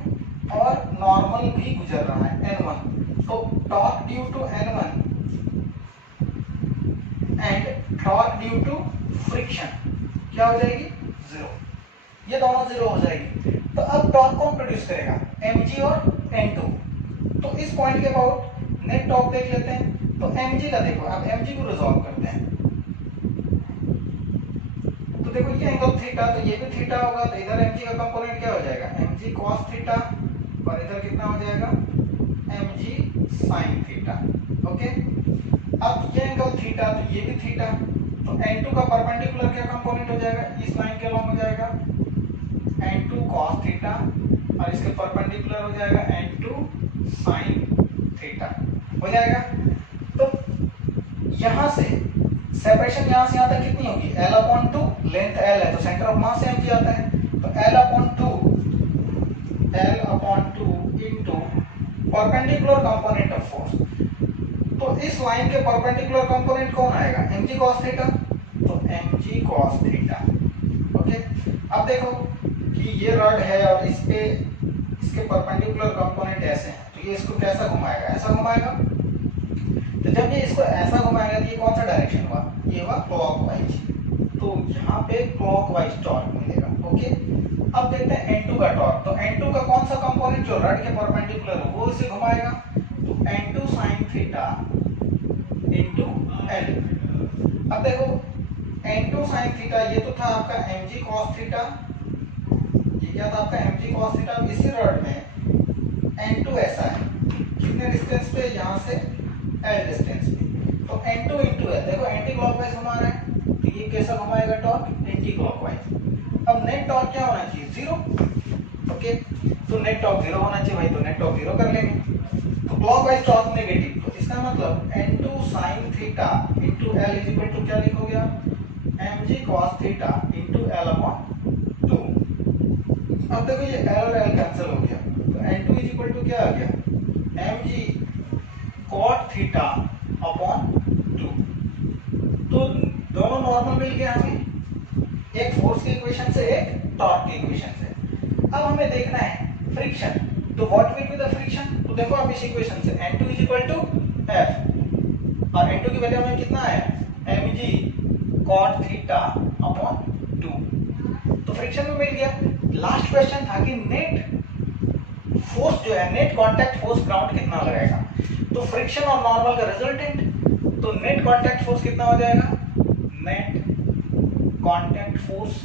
और नॉर्मल भी गुजर रहा है N1, तो torque due to N1 and torque due to friction क्या हो जाएगी, 0। ये दोनों 0 हो जाएगी। तो अब टॉर्क कौन प्रोड्यूस करेगा, mg और N2। तो इस पॉइंट के अबाउट नेट टॉर्क देख लेते हैं। तो mg का देखो, अब mg को रिजॉल्व करते हैं। तो देखो ये एंगल थीटा, तो ये भी थीटा होगा, तो इधर mg का कंपोनेंट क्या हो जाएगा, mg cos थीटा, और इधर कितना हो जाएगा, mg sin थीटा। ओके, अब ये एंगल थीटा, तो ये भी थीटा, तो N2 का परपेंडिकुलर क्या कंपोनेंट हो जाएगा, इस लाइन के अलॉन्ग हो जाएगा N2 cos थीटा, और इसके परपेंडिकुलर हो जाएगा N2 sin थीटा हो जाएगा। तो यहां से सेपरेशन यहां से यहां तक कितनी होगी, L/2, लेंथ L है तो सेंटर ऑफ मास से mg आता है, तो L/2 into perpendicular component of force. तो इस लाइन के परपेंडिकुलर कंपोनेंट कौन आएगा, mg cos थीटा, तो mg cos थीटा। ओके, अब देखो कि ये रॉड है और इस पे इसके परपेंडिकुलर कंपोनेंट ऐसे हैं, तो ये इसको कैसा घुमाएगा, ऐसा घुमाएगा। तो जब ये इसको ऐसा घुमाएगा तो ये कौन सा डायरेक्शन हुआ, ये हुआ क्लॉकवाइज, तो यहाँ पे क्लॉकवाइज टॉर्क मिलेगा। ओके, अब देखते हैं N2 का टॉर्क। तो N2 का कौन सा कंपोनेंट जो रॉड के परपेंडिकुलर हो वो इसे घुमाएगा, तो N2 sin theta into L। अब देखो n2 sin थीटा, ये तो था आपका mg cos थीटा, ये क्या था आपका mg cos थीटा। इसी रॉड में n2 ऐसा है, कितने डिस्टेंस पे, यहाँ से l डिस्टेंस पे, तो n2 इंटू l, देखो एंटी क्लॉकवाइज घुमा रहा है, तो ये कैसा घुमाएगा टॉर्क, एंटी क्लॉकवाइज। अब नेट टॉर्क क्या होना चाहिए, 0। ओके, तो नेट टॉर्क 0 होना चाहिए भाई, तो नेट टॉर्क 0 कर लेंगे। तो क्लॉकवाइज टॉर्क नेगेटिव, तो इसका मतलब n2 sin theta into l is equal to क्या लिखोगे आप, mg cos theta into l upon 2। अब देखो ये l और l कैंसिल हो गया, तो n2 इज इक्वल टू क्या आ गया, mg cot थीटा अपॉन 2। तो दोनों नॉर्मल मिल गया हमें, एक फोर्स की इक्वेशन से एक टॉर्क की इक्वेशन से। अब हमें देखना है फ्रिक्शन, तो what will be the friction, तो देखो आप इस इक्वेशन से n2 is equal to f, और n2 की वैल्यू हमें कितना है, mg cot थीटा अपॉन 2, तो फ्रिक्शन में मिल गया। लास्ट क्वेश्चन था कि नेट फोर्स जो है, नेट कांटेक्ट फोर्स ग्राउंड कितना लगाएगा, तो फ्रिक्शन और नॉर्मल का रिजल्टेंट, तो नेट कांटेक्ट फोर्स कितना हो जाएगा, नेट कांटेक्ट फोर्स,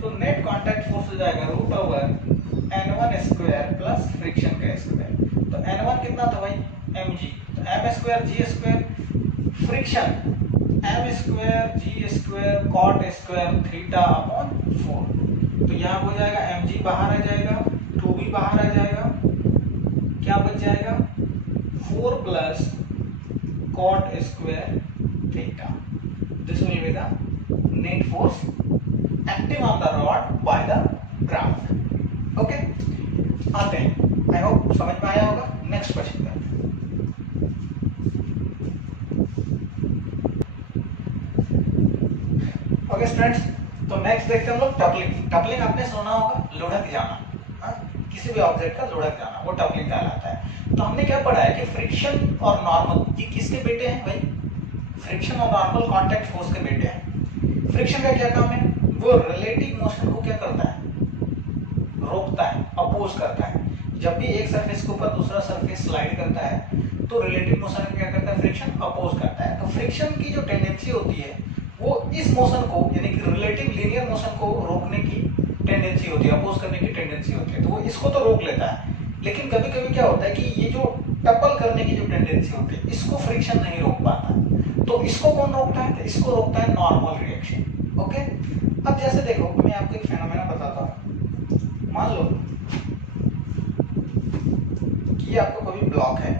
तो नेट कांटेक्ट फोर्स हो जाएगा root over n1 square plus friction का स्क्वायर। तो n1 कितना था भाई, mg, तो m square g square, friction m square g square cot square theta upon 4। तो यहाँ हो जाएगा mg बाहर आ जाएगा, 2 भी बाहर आ जाएगा, क्या बच जाएगा 4 plus cot square theta. This will be the net force acting on the rod by the ground. Okay, आते हैं, आई होप समझ में आया होगा। नेक्स्ट क्वेश्चन करते हैं। ओके स्टूडेंट्स, तो नेक्स्ट देखते हैं हम लोग टपलिंग। टपलिंग आपने सुना होगा, लुढ़क जाना, किसी भी ऑब्जेक्ट का लुढ़क जाना, वो टपलिंग कहलाता है। तो हमने क्या पढ़ा है कि फ्रिक्शन और नॉर्मल, ये किसके बेटे हैं भाई, फ्रिक्शन और नॉर्मल कांटेक्ट फोर्स के बेटे हैं। फ्रिक्शन का क्या काम है, वो रिलेटिव मोशन को क्या करता है, रोकता है, अपोज करता है। जब भी एक सरफेस के ऊपर दूसरा सरफेस स्लाइड करता है तो रिलेटिव मोशन में क्या करता है, फ्रिक्शन अपोज करता है। तो फ्रिक्शन की जो टेंडेंसी होती है वो इस मोशन को, यानी कि रिलेटिव लीनियर मोशन को रोकने की टेंडेंसी होती है, अपोज करने की टेंडेंसी होती है। तो वो इसको तो रोक लेता है, लेकिन कभी कभी क्या होता है कि ये जो टपल करने की जो टेंडेंसी होती है, इसको फ्रिक्शन नहीं रोक पाता। तो इसको कौन रोकता है, तो इसको रोकता है नॉर्मल रिएक्शन। ओके, अब जैसे देखो मैं आपको एक फेनोमेना बताता हूँ। मान लो कि आपको कोई ब्लॉक है,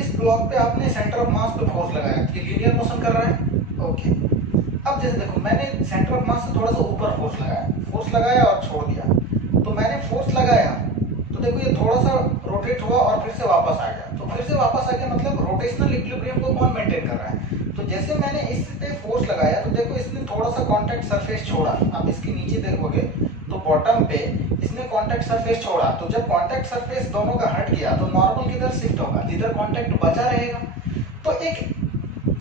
इस ब्लॉक पे आपने सेंटर ऑफ मास पे फोर्स लगाया, ये लीनियर मोशन कर रहा है। ओके, अब जैसे देखो मैंने सेंटर ऑफ मास से थोड़ा सा ऊपर फोर्स लगाया और छोड़ दिया। तो मैंने फोर्स लगाया तो देखो ये थोड़ा सा रोटेट हुआ और फिर से वापस आ गया। तो फिर से वापस आ गया मतलब रोटेशनल इक्विलिब्रियम को कौन मेंटेन कर रहा है। तो जैसे मैंने इस पे फोर्स लगाया तो देखो इसने थोड़ा सा कांटेक्ट सरफेस छोड़ा। आप इसके नीचे देखोगे तो बॉटम पे इसने कांटेक्ट सरफेस छोड़ा। तो जब कांटेक्ट सरफेस दोनों का हट गया तो नॉर्मल किधर शिफ्ट होगा, जिधर कांटेक्ट बचा रहेगा। तो एक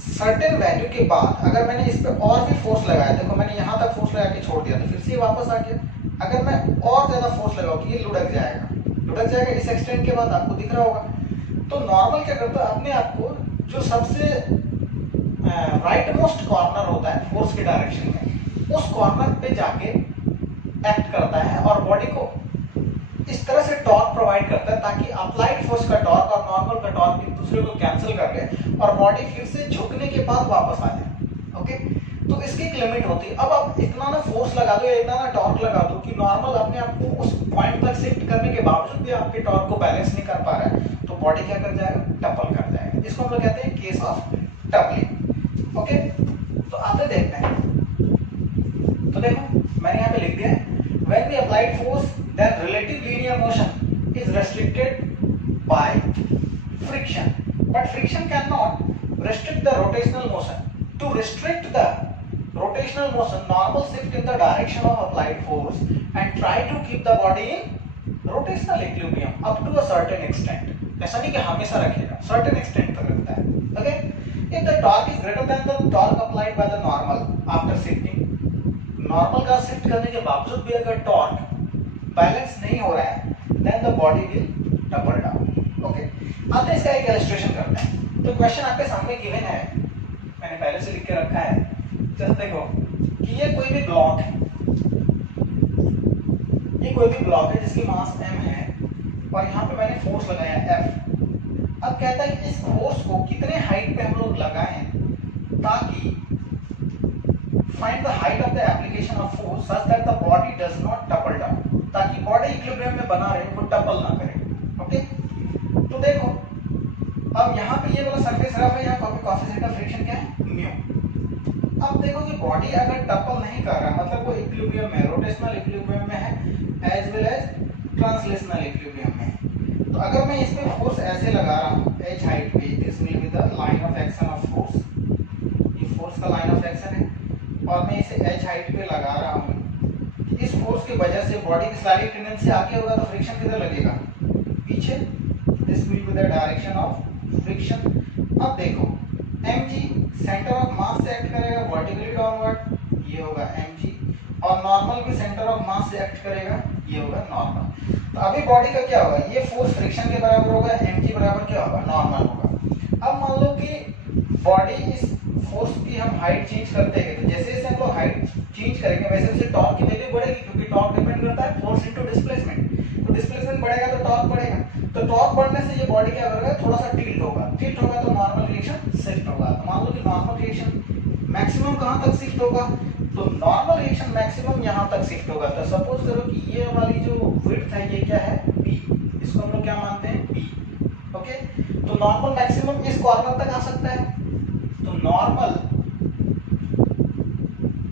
सर्टेन वैल्यू के बाद अगर मैंने इस पे और भी फोर्स लगाया, देखो मैंने यहाँ तक फोर्स लगा के छोड़ दिया तो फिर से वापस आ गया। अगर मैं और ज्यादा फोर्स लगाऊं तो ये लुढ़क जाएगा इस एक्सटेंट के बाद, आपको दिख रहा होगा। तो नॉर्मल क्या करता है, अपने आप को जो सबसे राइट मोस्ट कॉर्नर होता है फोर्स के डायरेक्शन में, उस कॉर्नर पे जाके एक्ट करता है और बॉडी को इस तरह से टॉर्क प्रोवाइड करता है ताकि अप्लाइड फोर्स का टॉर्क और नॉर्मल का टॉर्क एक दूसरे को कैंसिल कर ले और बॉडी फिर से झुकने के बाद वापस आ जाए। ओके, तो इसकी एक लिमिट होती है। अब आप इतना ना फोर्स लगा दो, इतना ना टॉर्क लगा दो कि नॉर्मल अपने आप को उस पॉइंट तक शिफ्ट करने के बावजूद भी आपके टॉर्क को बैलेंस नहीं कर पा रहा है, तो बॉडी क्या कर जाएगा, टपल कर जाएगा। इसको हम लोग कहते हैं केस ऑफ टपलिंग। ओके, तो आते देखते हैं। तो देखो मैंने यहाँ पे लिख दिया है, when we applied force then relative linear motion is restricted by friction, but friction cannot restrict the rotational motion. To restrict the rotational motion, normal shift in the direction of applied force and try to keep the body in rotational equilibrium up to a certain extent. ऐसा नहीं कि हमेशा रखेगा, certain extent तक रखता है। Okay, if the torque is greater than the torque applied by the normal after shifting, normal का शिफ्ट करने के बावजूद भी अगर टॉर्क बैलेंस नहीं हो रहा है then the body will topple down. Okay, आते हैं इसका एक इलस्ट्रेशन करते हैं। तो क्वेश्चन आपके सामने गिवन है, मैंने पहले से लिख के रखा है। जैसे देखो कि ये कोई भी ब्लॉक है, ये कोई भी ब्लॉक है जिसकी मास m है और यहाँ पे मैंने फोर्स लगाया F। अब कहता है कि इस फोर्स को कितने हाइट पे हम लोग लगाएं ताकि find the height of the application of force such that the body does not tuple down, ताकि बॉडी इक्विलिब्रियम में बना रहे, वो टपल ना करे। ओके, तो देखो अब यहाँ पे ये वाला सरफेस रफ है, यहाँ कोएफिशिएंट ऑफ फ्रिक्शन क्या है, म्यू। अब देखो कि बॉडी अगर टपल नहीं कर रहा मतलब वो इक्विलिब्रियम में, रोटेशनल इक्विलिब्रियम में है as well as translational equilibrium में। तो अगर मैं इस पे फोर्स ऐसे लगा रहा हूँ h हाइट पे, this will be the line of action of force, ये फोर्स का लाइन ऑफ एक्शन है और मैं इसे h हाइट पे लगा रहा हूँ, इस फोर्स की वजह से बॉडी की स्लाइडिंग टेंडेंसी आगे होगा तो फ्रिक्शन किधर लगेगा, पीछे। This will be the direction of friction. अब देखो mg सेंटर ऑफ मास से एक्ट करेगा वर्टिकली डाउनवर्ड, ये होगा mg, और नॉर्मल भी सेंटर ऑफ मास से एक्ट करेगा, ये होगा नॉर्मल। तो अभी बॉडी का क्या होगा, ये फोर्स फ्रिक्शन के बराबर होगा, mg बराबर क्या होगा, नॉर्मल होगा। अब मान लो कि बॉडी इस फोर्स की हम हाइट चेंज करते हैं, तो जैसे जैसे हम लोग हाइट चेंज करेंगे वैसे वैसे टॉर्क की वैल्यू बढ़ेगी, क्योंकि टॉर्क डिपेंड करता है फोर्स इनटू डिस्प्लेसमेंट। तो डिस्प्लेसमेंट बढ़ेगा तो टॉर्क बढ़ेगा, तो टॉर्क बढ़ने से ये बॉडी क्या करेगा, थोड़ा सा टिल्ट होगा, टिल्ट होगा तो नॉर्मल रिएक्शन शिफ्ट होगा। तो मान लो कि नॉर्मल रिएक्शन मैक्सिमम कहां तक शिफ्ट होगा, तो नॉर्मल रिएक्शन मैक्सिमम यहां तक शिफ्ट होगा। तो सपोज करो कि ये वाली जो विड्थ है ये क्या है, b, इसको हम लोग क्या मानते हैं, b। ओके, तो नॉर्मल मैक्सिमम इस कॉर्नर तक आ सकता है। तो normal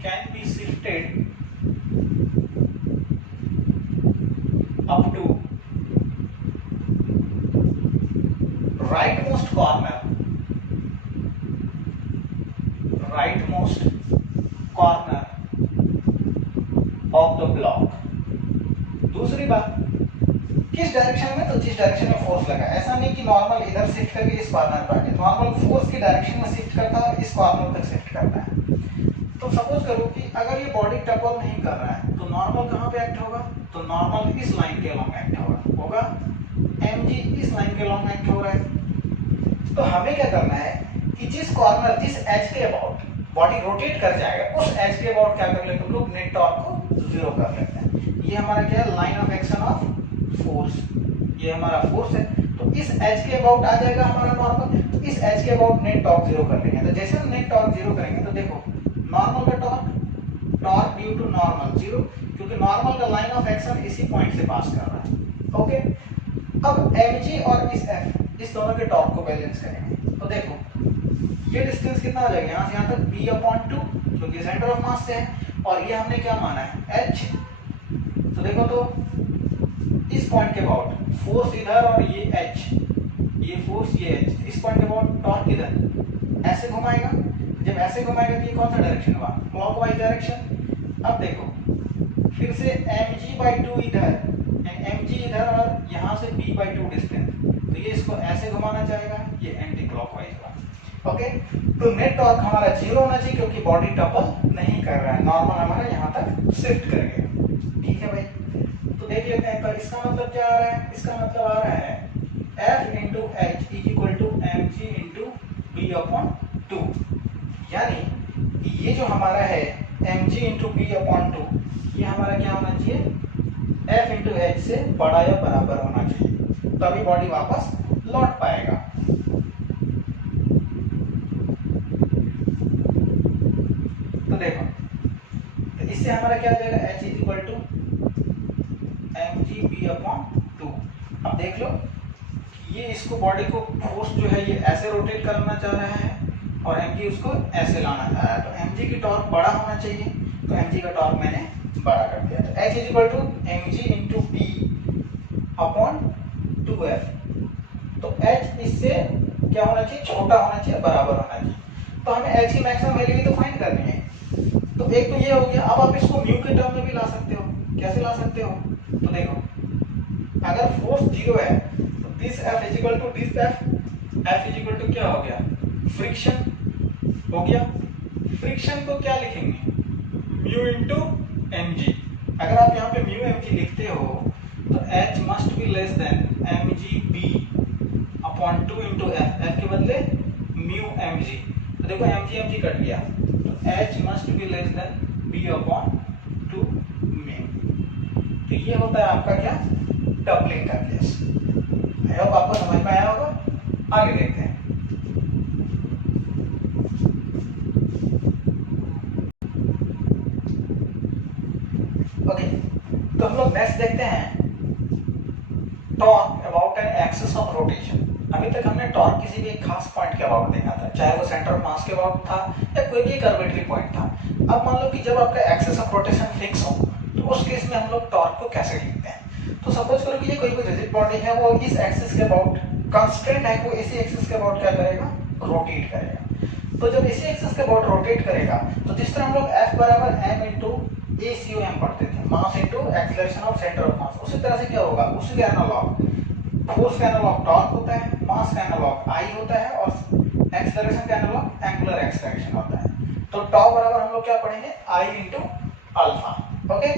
can be shifted up to rightmost corner, rightmost corner of the block। दूसरी बात, किस डायरेक्शन में, तो जिस डायरेक्शन में फोर्स लगा, ऐसा नहीं कि नॉर्मल इधर शिफ्ट करके इस कॉर्नर पर आ गया, नॉर्मल फोर्स की डायरेक्शन में शिफ्ट करता है, इस कॉर्नर तक शिफ्ट करता है। तो सपोज करो कि अगर ये बॉडी टपल नहीं कर रहा है तो नॉर्मल कहां पे एक्ट होगा, तो नॉर्मल इस लाइन के अलोंग एक्ट होगा mg इस लाइन के अलोंग एक्ट हो रहा है। तो हमें क्या करना है कि जिस कॉर्नर, जिस एज के अबाउट बॉडी रोटेट कर जाएगा, उस एज के अबाउट क्या कर लेते हैं लोग, नेट टॉर्क को जीरो कर लेते हैं। ये हमारा क्या है, line of action of force, ये हमारा फोर्स है। तो इस एज के अबाउट आ जाएगा हमारा नॉर्मल, तो इस एज के अबाउट नेट टॉर्क जीरो कर लेंगे। तो जैसे हम नेट टॉर्क जीरो करेंगे तो देखो नॉर्मल का torque due to normal zero, क्योंकि नॉर्मल का लाइन ऑफ एक्शन इसी पॉइंट से पास कर रहा है। ओके, अब mg और इस f, इस दोनों के टॉर्क को बैलेंस करेंगे। तो देखो ये डिस्टेंस कितना आ जाएगा, यहाँ से यहाँ तक b/2, क्योंकि सेंटर ऑफ मास से है, और ये हमने क्या माना है, h। तो देखो तो इस पॉइंट के अबाउट फोर्स इधर और ये h, ये फोर्स ये h, इस पॉइंट के अबाउट टॉर्क इधर ऐसे घुमाएगा। जब ऐसे घुमाएगा तो ये कौन सा डायरेक्शन हुआ, क्लॉकवाइज डायरेक्शन। अब देखो फिर से mg/2 इधर, mg इधर और यहाँ से b/2 डिस्टेंस, तो ये इसको ऐसे घुमाना चाहेगा, ये एंटी क्लॉकवाइज हुआ। ओके, तो नेट टॉर्क हमारा जीरो होना चाहिए क्योंकि बॉडी टपल नहीं कर रहा है, नॉर्मल हमारा यहाँ तक शिफ्ट करेगा। ठीक है भाई, तो देख लेते हैं। तो इसका मतलब क्या आ रहा है, इसका मतलब आ रहा है F into H is equal to mg into b/2, यानी ये जो हमारा है mg into b/2, ये हमारा क्या होना चाहिए, F into H से बड़ा या बराबर होना चाहिए, तभी बॉडी वापस लौट पाएगा। तो देखो तो इससे हमारा क्या आ जाएगा, H is equal to mg b/2। अब देख लो ये इसको बॉडी को फोर्स जो है ये ऐसे रोटेट करना चाह रहा है और mg उसको ऐसे लाना चाह रहा है, तो mg की टॉर्क बड़ा होना चाहिए, तो mg का टॉर्क मैंने बड़ा कर दिया। तो H is equal to mg into b/2f। तो H इससे क्या होना चाहिए, छोटा होना चाहिए, बराबर होना चाहिए। तो हमें H की मैक्सिमम वैल्यू तो फाइंड करनी है। तो एक तो ये हो गया। अब आप इसको म्यू के टर्म में भी ला सकते हो। कैसे ला सकते हो, तो देखो अगर फोर्स जीरो है तो this F is equal to this F is equal to क्या हो गया, फ्रिक्शन हो गया। फ्रिक्शन को क्या लिखेंगे, म्यू इंटू mg। अगर आप यहाँ पे म्यू mg लिखते हो तो H must be less than mg b/2 into f, f के बदले म्यू mg। तो देखो mg mg कट गया, तो h must be less than b upon 2 mu. तो ये होता है आपका क्या, डबलिंग का केस। आई होप आपको समझ में आया होगा। आगे देखते हैं। ओके, तो हम लोग नेक्स्ट देखते हैं torque about an axis of rotation. अभी तक हमने टॉर्क किसी भी एक खास पॉइंट के अबाउट देखा था, चाहे वो सेंटर ऑफ मास के अबाउट था या कोई भी एक आर्बिट्री पॉइंट था। अब मान लो कि जब आपका एक्सिस ऑफ रोटेशन फिक्स हो तो उस केस में हम लोग टॉर्क को कैसे लिखते हैं। तो सपोज करो कि ये कोई भी रिजिड बॉडी है, वो इस एक्सिस के अबाउट कांस्टेंट है, वो इसी एक्सिस के अबाउट क्या करेगा, रोटेट करेगा। तो जब इसी एक्सिस के अबाउट रोटेट करेगा तो जिस तरह हम लोग F बराबर m इंटू ACOM पढ़ते थे, mass into acceleration of centre of मास, उसी तरह से क्या होगा, उसी के एनालॉग फोर्स का एनालॉग टॉर्क होता है, मास का एनालॉग I होता है और एक्सेलरेशन का एनालॉग एंगुलर एक्सेलरेशन होता है। तो टॉ बराबर हम लोग क्या पढ़ेंगे, I इंटू अल्फा। ओके,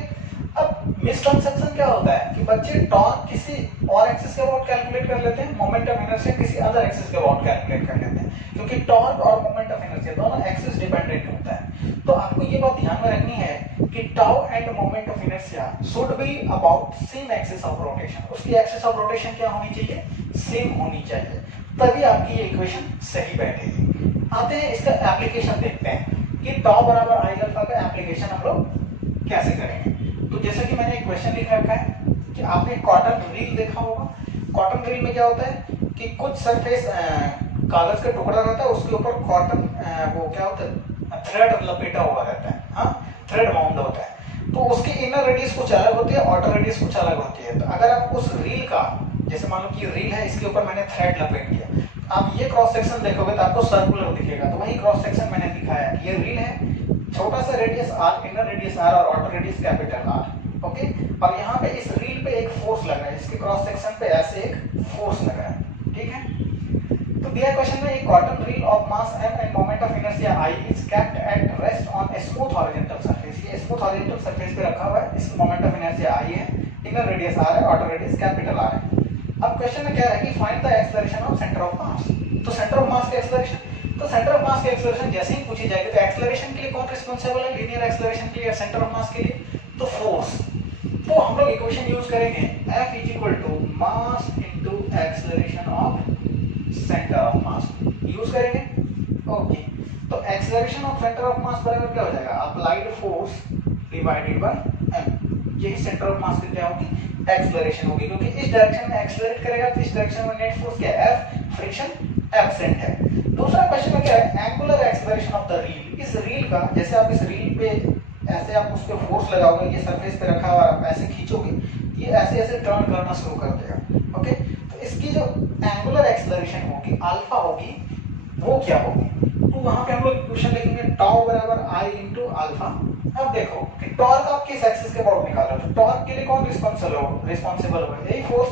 अब मिसकंसेप्शन क्या होता है कि बच्चे टॉर्क किसी और एक्सिस के अबाउट कैलकुलेट कर लेते हैं, मोमेंट ऑफ इनर्शिया किसी अदर एक्सिस के अबाउट कैलकुलेट कर लेते हैं, क्योंकि टॉर्क और मोमेंट ऑफ इनर्शिया दोनों एक्सिस डिपेंडेंट होता है। तो आपको ये बात ध्यान में रखनी है कि tau end moment of inertia should be about same axis of rotation. उसकी एक्सिस ऑफ रोटेशन क्या होनी चाहिए, सेम होनी चाहिए, तभी आपकी ये इक्वेशन सही बैठेगी। आते हैं इसका एप्लीकेशन देखते हैं कि टाउ बराबर आई अल्फा का एप्लीकेशन हम लोग कैसे करेंगे। तो जैसा कि मैंने एक क्वेश्चन लिख रखा है कि आपने कॉटन रील देखा होगा। कॉटन रील में क्या होता है कि कुछ सरफेस कागज का टुकड़ा रहता है, उसके ऊपर कॉटन वो क्या होता है, थ्रेड लपेटा हुआ रहता है, हाँ, थ्रेड माउंट होता है। तो उसकी इनर रेडियस कुछ अलग होती है, आउटर रेडियस कुछ अलग होती है। तो अगर आप उस रील का, जैसे मान लो कि रील है, इसके ऊपर मैंने थ्रेड लपेट दिया, आप ये क्रॉस सेक्शन देखोगे तो आपको सर्कुलर दिखेगा। तो वही क्रॉस सेक्शन मैंने दिखाया कि ये रील है, छोटा सा radius R, inner radius R और outer radius capital R. Okay, और यहाँ पे इस रील पे एक फोर्स लग रहा है, इसके क्रॉस सेक्शन पे ऐसे एक फोर्स लग रहा है, ठीक है। तो दिया क्वेश्चन में, एक cotton reel of mass m end moment of inertia I is kept at rest on a smooth horizontal surface. ये स्मूथ हॉरिजॉन्टल सरफेस पे रखा हुआ है, इसकी मोमेंट ऑफ इनर्शिया I है, इनर रेडियस r है, आउटर रेडियस कैपिटल R है। अब क्वेश्चन में क्या है कि find the acceleration of centre of मास। तो सेंटर ऑफ मास का एक्सेलरेशन, तो सेंटर ऑफ मास का एक्सेलरेशन जैसे ही पूछी जाएगी तो एक्सेलरेशन के लिए कौन रिस्पांसिबल है, लीनियर एक्सेलरेशन के लिए या सेंटर ऑफ मास के लिए, तो फोर्स। तो हम लोग इक्वेशन यूज करेंगे F is equal to mass into acceleration of centre of mass use करेंगे। ओके, तो acceleration of centre of mass बराबर क्या हो जाएगा, applied force divided by m। यही सेंटर ऑफ मास की क्या होगी, एक्सेलरेशन होगी, क्योंकि इस डायरेक्शन में एक्सेलरेट करेगा तो इस डायरेक्शन में नेट फोर्स क्या है, F, फ्रिक्शन एब्सेंट है। दूसरा क्वेश्चन में क्या है, angular acceleration of the reel. इस रील का, जैसे आप इस रील पे ऐसे आप उस पे फोर्स लगाओगे, ये सरफेस पे रखा हुआ, आप ऐसे खींचोगे, ये ऐसे ऐसे टर्न करना शुरू कर देगा। ओके, तो इसकी जो एंगुलर एक्सेलरेशन होगी, अल्फा होगी, वो क्या होगी, तो वहां पे हम लोग इक्वेशन लिखेंगे टाउ बराबर I इंटू अल्फा। अब देखो कि टॉर्क आप किस एक्सिस के अबाउट निकाल रहे हो, तो टॉर्क के लिए कौन रिस्पांसिबल होगा, यही फोर्स,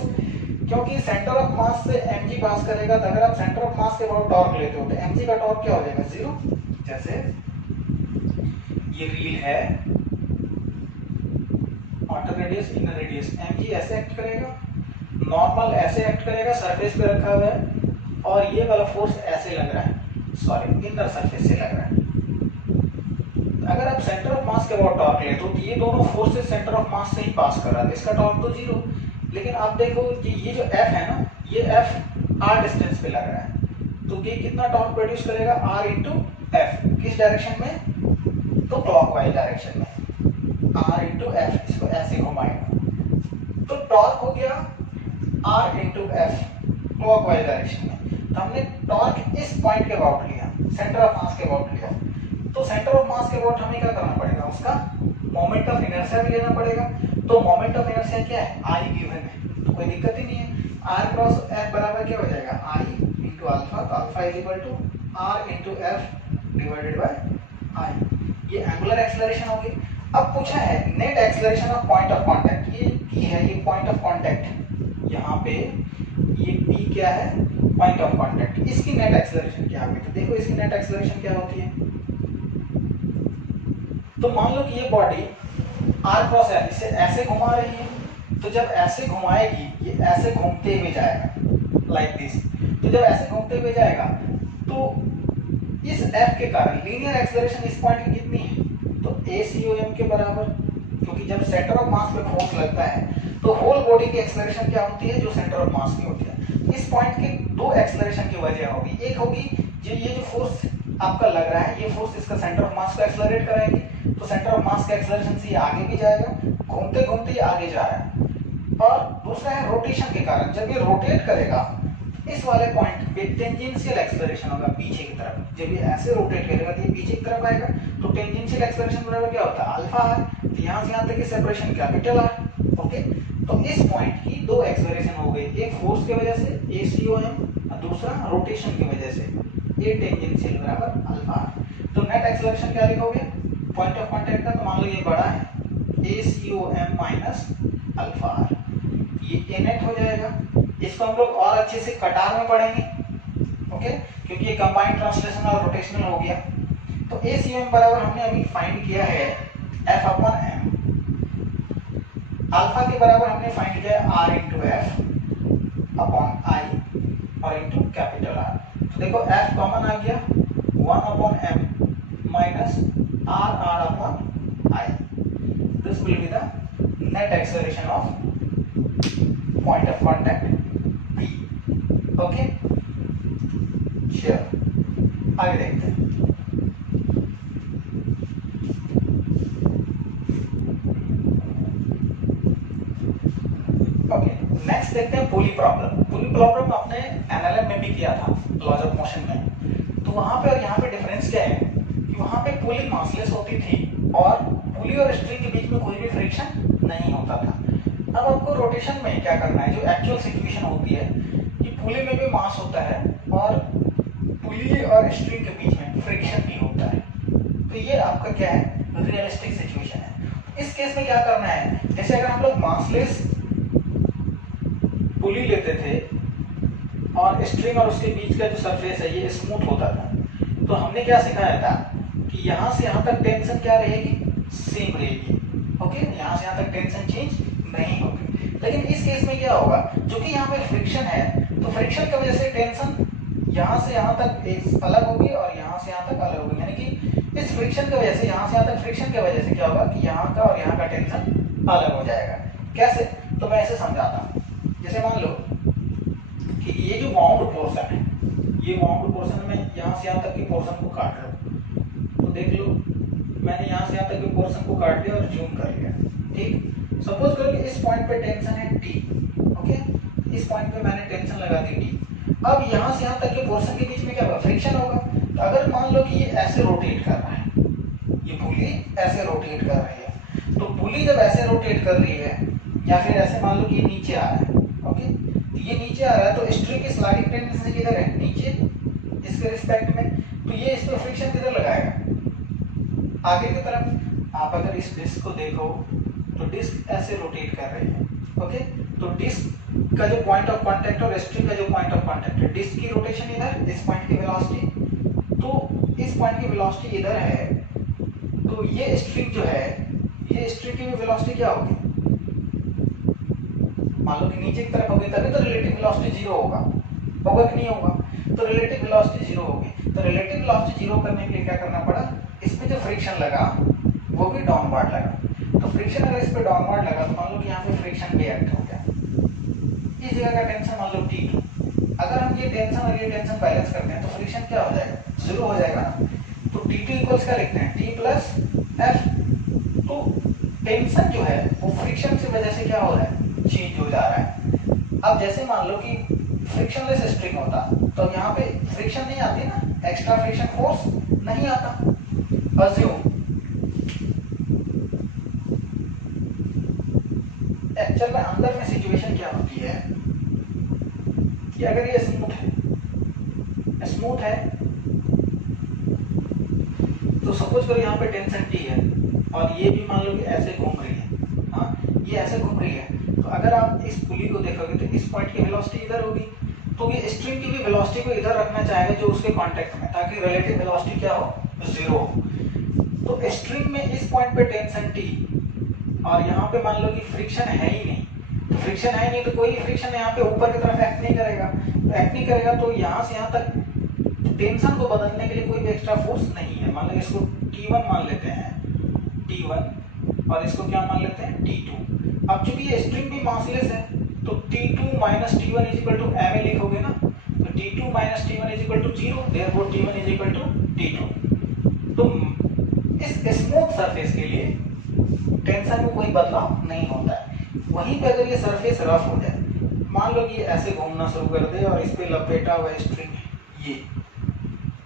क्योंकि सेंटर ऑफ मास से mg पास करेगा। तो अगर आप सेंटर ऑफ मास के अबाउट टॉर्क लेते हो तो mg का टॉर्क क्या हो जाएगा, 0। जैसे ये रील है, outer radius, inner radius, mg ऐसे एक्ट करेगा, नॉर्मल ऐसे एक्ट करेगा, सरफेस पे रखा हुआ है, और ये वाला फोर्स ऐसे लग रहा है, सॉरी इनर सरफेस से लग रहा है। अगर आप सेंटर ऑफ मास के अबाउट टॉर्क लेते हो तो ये दोनों फोर्सेस सेंटर ऑफ मास से ही पास कर रहा है, इसका टॉर्क तो 0। लेकिन आप देखो कि ये जो F है ना, ये F r डिस्टेंस पे लग रहा है, तो ये कितना टॉर्क प्रोड्यूस करेगा, r इंटू एफ। किस डायरेक्शन में, तो क्लॉकवाइज डायरेक्शन में, r इंटू एफ, इसको ऐसे घुमाएगा तो टॉर्क हो गया r into F clockwise direction में। तो हमने टॉर्क इस पॉइंट के अबाउट लिया, सेंटर ऑफ मास के अबाउट लिया, तो सेंटर ऑफ मास के अबाउट हमें क्या करना पड़ेगा, उसका मोमेंट ऑफ इनर्शिया भी लेना पड़ेगा। तो मोमेंट ऑफ इनर्शिया क्या है, I गिवन है, तो कोई दिक्कत ही नहीं है। r क्रॉस f बराबर क्या हो जाएगा, I इंटू अल्फा, तो alpha is equal to r into F divided by I। ये एंगुलर एक्सेलरेशन होगी। अब पूछा है net acceleration of point of contact, ये P है, ये पॉइंट ऑफ कांटेक्ट, यहाँ पे ये P क्या है, पॉइंट ऑफ कांटेक्ट, इसकी नेट एक्सेलरेशन क्या होगी। तो देखो इसकी नेट एक्सेलरेशन क्या होती है, तो मान लो कि ये बॉडी r क्रॉस f इसे ऐसे घुमा रही है, तो जब ऐसे घुमाएगी ये ऐसे घूमते हुए जाएगा लाइक दिस। तो जब ऐसे घूमते हुए जाएगा तो इस F के कारण लीनियर एक्सेलरेशन इस पॉइंट की कितनी है, तो ACOM के बराबर, क्योंकि जब सेंटर ऑफ मास पे फोर्स लगता है तो होल बॉडी की एक्सेलरेशन क्या होती है, जो सेंटर ऑफ मास की होती है। इस पॉइंट के दो एक्सेलरेशन की वजह होगी, एक होगी जो ये जो फोर्स आपका लग रहा है, ये फोर्स इसका सेंटर ऑफ मास को एक्सेलरेट कराएगी, तो सेंटर ऑफ मास के एक्सेलरेशन से ये आगे भी जाएगा, घूमते घूमते ये आगे जा रहा है। और दूसरा है रोटेशन के कारण, जब ये रोटेट करेगा इस वाले पॉइंट पे टेंजेंशियल एक्सेलरेशन होगा पीछे की तरफ, जब ये ऐसे रोटेट करेगा तो ये पीछे की तरफ आएगा, तो टेंजेंशियल एक्सेलरेशन बराबर क्या होता है, अल्फा आर, तो यहाँ से यहाँ तक की सेपरेशन कैपिटल आर। ओके, तो इस पॉइंट की दो एक्सेलरेशन हो गई, एक फोर्स की वजह से ACOM और दूसरा रोटेशन की वजह से A टेंजेंशियल बराबर अल्फा आर। तो नेट एक्सेलरेशन क्या लिखोगे पॉइंट ऑफ कांटेक्ट का, तो मान लो ये बड़ा है ACOM माइनस अल्फा आर, ये A नेट हो जाएगा। इसको हम लोग और अच्छे से कटार में पढ़ेंगे, ओके, क्योंकि ये कंबाइंड ट्रांसलेशनल और रोटेशनल हो गया। तो ACOM बराबर हमने अभी फाइंड किया है F अपॉन M, अल्फा के बराबर हमने फाइंड किया है R into F upon I और इंटू कैपिटल R। तो देखो F कॉमन आ गया, 1 upon M minus R upon I, this will be the net acceleration of point of contact P। Okay, चलो आगे देखते हैं। ओके, नेक्स्ट देखते हैं पुली प्रॉब्लम। पुली प्रॉब्लम आपने एनएलएम में भी किया था, लॉज ऑफ मोशन में। तो वहां पे और यहाँ पे डिफरेंस क्या है कि वहां पे पुली मासलेस होती थी और पुली और स्ट्रिंग के बीच में कोई भी फ्रिक्शन नहीं होता था। अब आपको रोटेशन में क्या करना है, जो एक्चुअल सिचुएशन होती है कि पुली में भी मास होता है और पुली और स्ट्रिंग के बीच में फ्रिक्शन भी होता है, तो ये आपका क्या है, रियलिस्टिक सिचुएशन है। इस केस में क्या करना है, जैसे अगर हम लोग मासलेस पुली लेते थे और स्ट्रिंग और उसके बीच का जो सरफेस है ये स्मूथ होता था, तो हमने क्या सिखाया था कि यहाँ से यहाँ तक टेंशन क्या रहेगी, सेम रहेगी। ओके, यहाँ से यहाँ तक टेंशन चेंज नहीं होगी। लेकिन इस केस में क्या होगा, जो कि यहाँ पे फ्रिक्शन है, तो फ्रिक्शन की वजह से टेंशन यहाँ से यहाँ तक एक अलग होगी और यहाँ से यहाँ तक अलग होगी, यानी कि इस फ्रिक्शन की वजह से यहाँ से यहाँ तक फ्रिक्शन की वजह से क्या होगा कि यहाँ का और यहाँ का टेंशन अलग हो जाएगा। कैसे, तो मैं ऐसे समझाता हूँ। जैसे मान लो कि ये जो बाउंड पोर्शन है, ये बाउंड पोर्शन में यहाँ से यहाँ तक के पोर्शन को काट लो, तो देख लो मैंने यहाँ से यहाँ तक के पोर्शन को काट लिया और जूम कर लिया। ठीक, सपोज करो कि इस पॉइंट पे टेंशन है T। ओके, इस पॉइंट पे मैंने टेंशन लगा दी T। अब यहाँ से यहाँ तक के पोर्शन के बीच में क्या होगा, फ्रिक्शन होगा। तो अगर मान लो कि ये ऐसे रोटेट कर रहा है, ये पुली ऐसे रोटेट कर रही है, तो पुली जब ऐसे रोटेट कर रही है या फिर ऐसे मान लो कि नीचे आ रहा है, ओके, तो ये नीचे आ रहा है तो स्ट्रिंग की स्लाइडिंग टेंडेंसी किधर है, नीचे, इसके रिस्पेक्ट में, तो ये इस पे फ्रिक्शन किधर लगाएगा, आगे की तरफ। आप अगर इस डिस्क को देखो तो डिस्क ऐसे रोटेट कर रही है। ओके, तो डिस्क का जो पॉइंट ऑफ कांटेक्ट और स्ट्रिंग का जो पॉइंट ऑफ कांटेक्ट है, डिस्क की रोटेशन इधर, इस पॉइंट की वेलोसिटी, तो इस पॉइंट की वेलोसिटी इधर है, तो ये स्ट्रिंग जो है, ये स्ट्रिंग की भी वेलोसिटी क्या होगी, मान लो कि नीचे की तरफ होगी, तभी तो रिलेटिव वेलोसिटी 0 होगा कि नहीं होगा, तो रिलेटिव वेलोसिटी 0 होगी। तो रिलेटिव वेलोसिटी 0 करने के लिए क्या करना पड़ा, इस पे जो फ्रिक्शन लगा वो भी डाउनवर्ड लगा। तो फ्रिक्शन अगर इस पे डाउनवर्ड लगा तो मान लो कि यहाँ पे फ्रिक्शन भी एक्ट हो गया। इस जगह का टेंशन मान लो T2, अगर हम ये टेंशन और ये टेंशन बैलेंस करते हैं तो फ्रिक्शन क्या हो जाएगा, 0 हो जाएगा ना। तो T2 इक्वल्स क्या लिखते हैं, T प्लस F। तो टेंशन जो है वो फ्रिक्शन की वजह से क्या हो रहा है, चेंज हो जा रहा है। अब जैसे मान लो कि फ्रिक्शनलेस स्ट्रिंग होता तो यहाँ पे फ्रिक्शन नहीं आती ना, एक्स्ट्रा फ्रिक्शन फोर्स नहीं आता। अज्यूम एक्चुअल में अंदर में सिचुएशन क्या होती है कि अगर ये स्मूथ है तो सपोज करो यहाँ पे टेंशन T है और ये भी मान लो कि ऐसे घूम रही है, हाँ ये ऐसे घूम रही है, तो अगर आप इस पुली को देखोगे तो इस पॉइंट की वेलोसिटी इधर होगी, तो ये स्ट्रिंग की भी वेलोसिटी को इधर रखना चाहेगा जो उसके कांटेक्ट में, ताकि रिलेटिव वेलोसिटी क्या हो, 0 हो। तो स्ट्रिंग में इस पॉइंट पे टेंशन T और यहाँ पे मान लो कि फ्रिक्शन है ही नहीं, तो फ्रिक्शन है ही नहीं तो कोई फ्रिक्शन यहाँ पे ऊपर की तरफ एक्ट नहीं करेगा, तो एक्ट नहीं करेगा तो यहाँ से यहाँ तक तो टेंशन को बदलने के लिए कोई भी एक्स्ट्रा फोर्स नहीं है। मान लो इसको T1 मान लेते हैं, T1, और इसको क्या मान लेते हैं, T2। अब चूंकि ये स्ट्रिंग भी मासलेस है तो T2 minus T1 is equal to ma लिखोगे ना, तो T2 minus T1 is equal to 0, therefore T1 is equal to T2। तो इस स्मूथ सरफेस के लिए टेंशन में कोई बदलाव नहीं होता है। वहीं पे अगर ये सरफेस रफ हो जाए, मान लो कि ऐसे घूमना शुरू कर दे और इस पे लपेटा हुआ स्ट्रिंग है ये,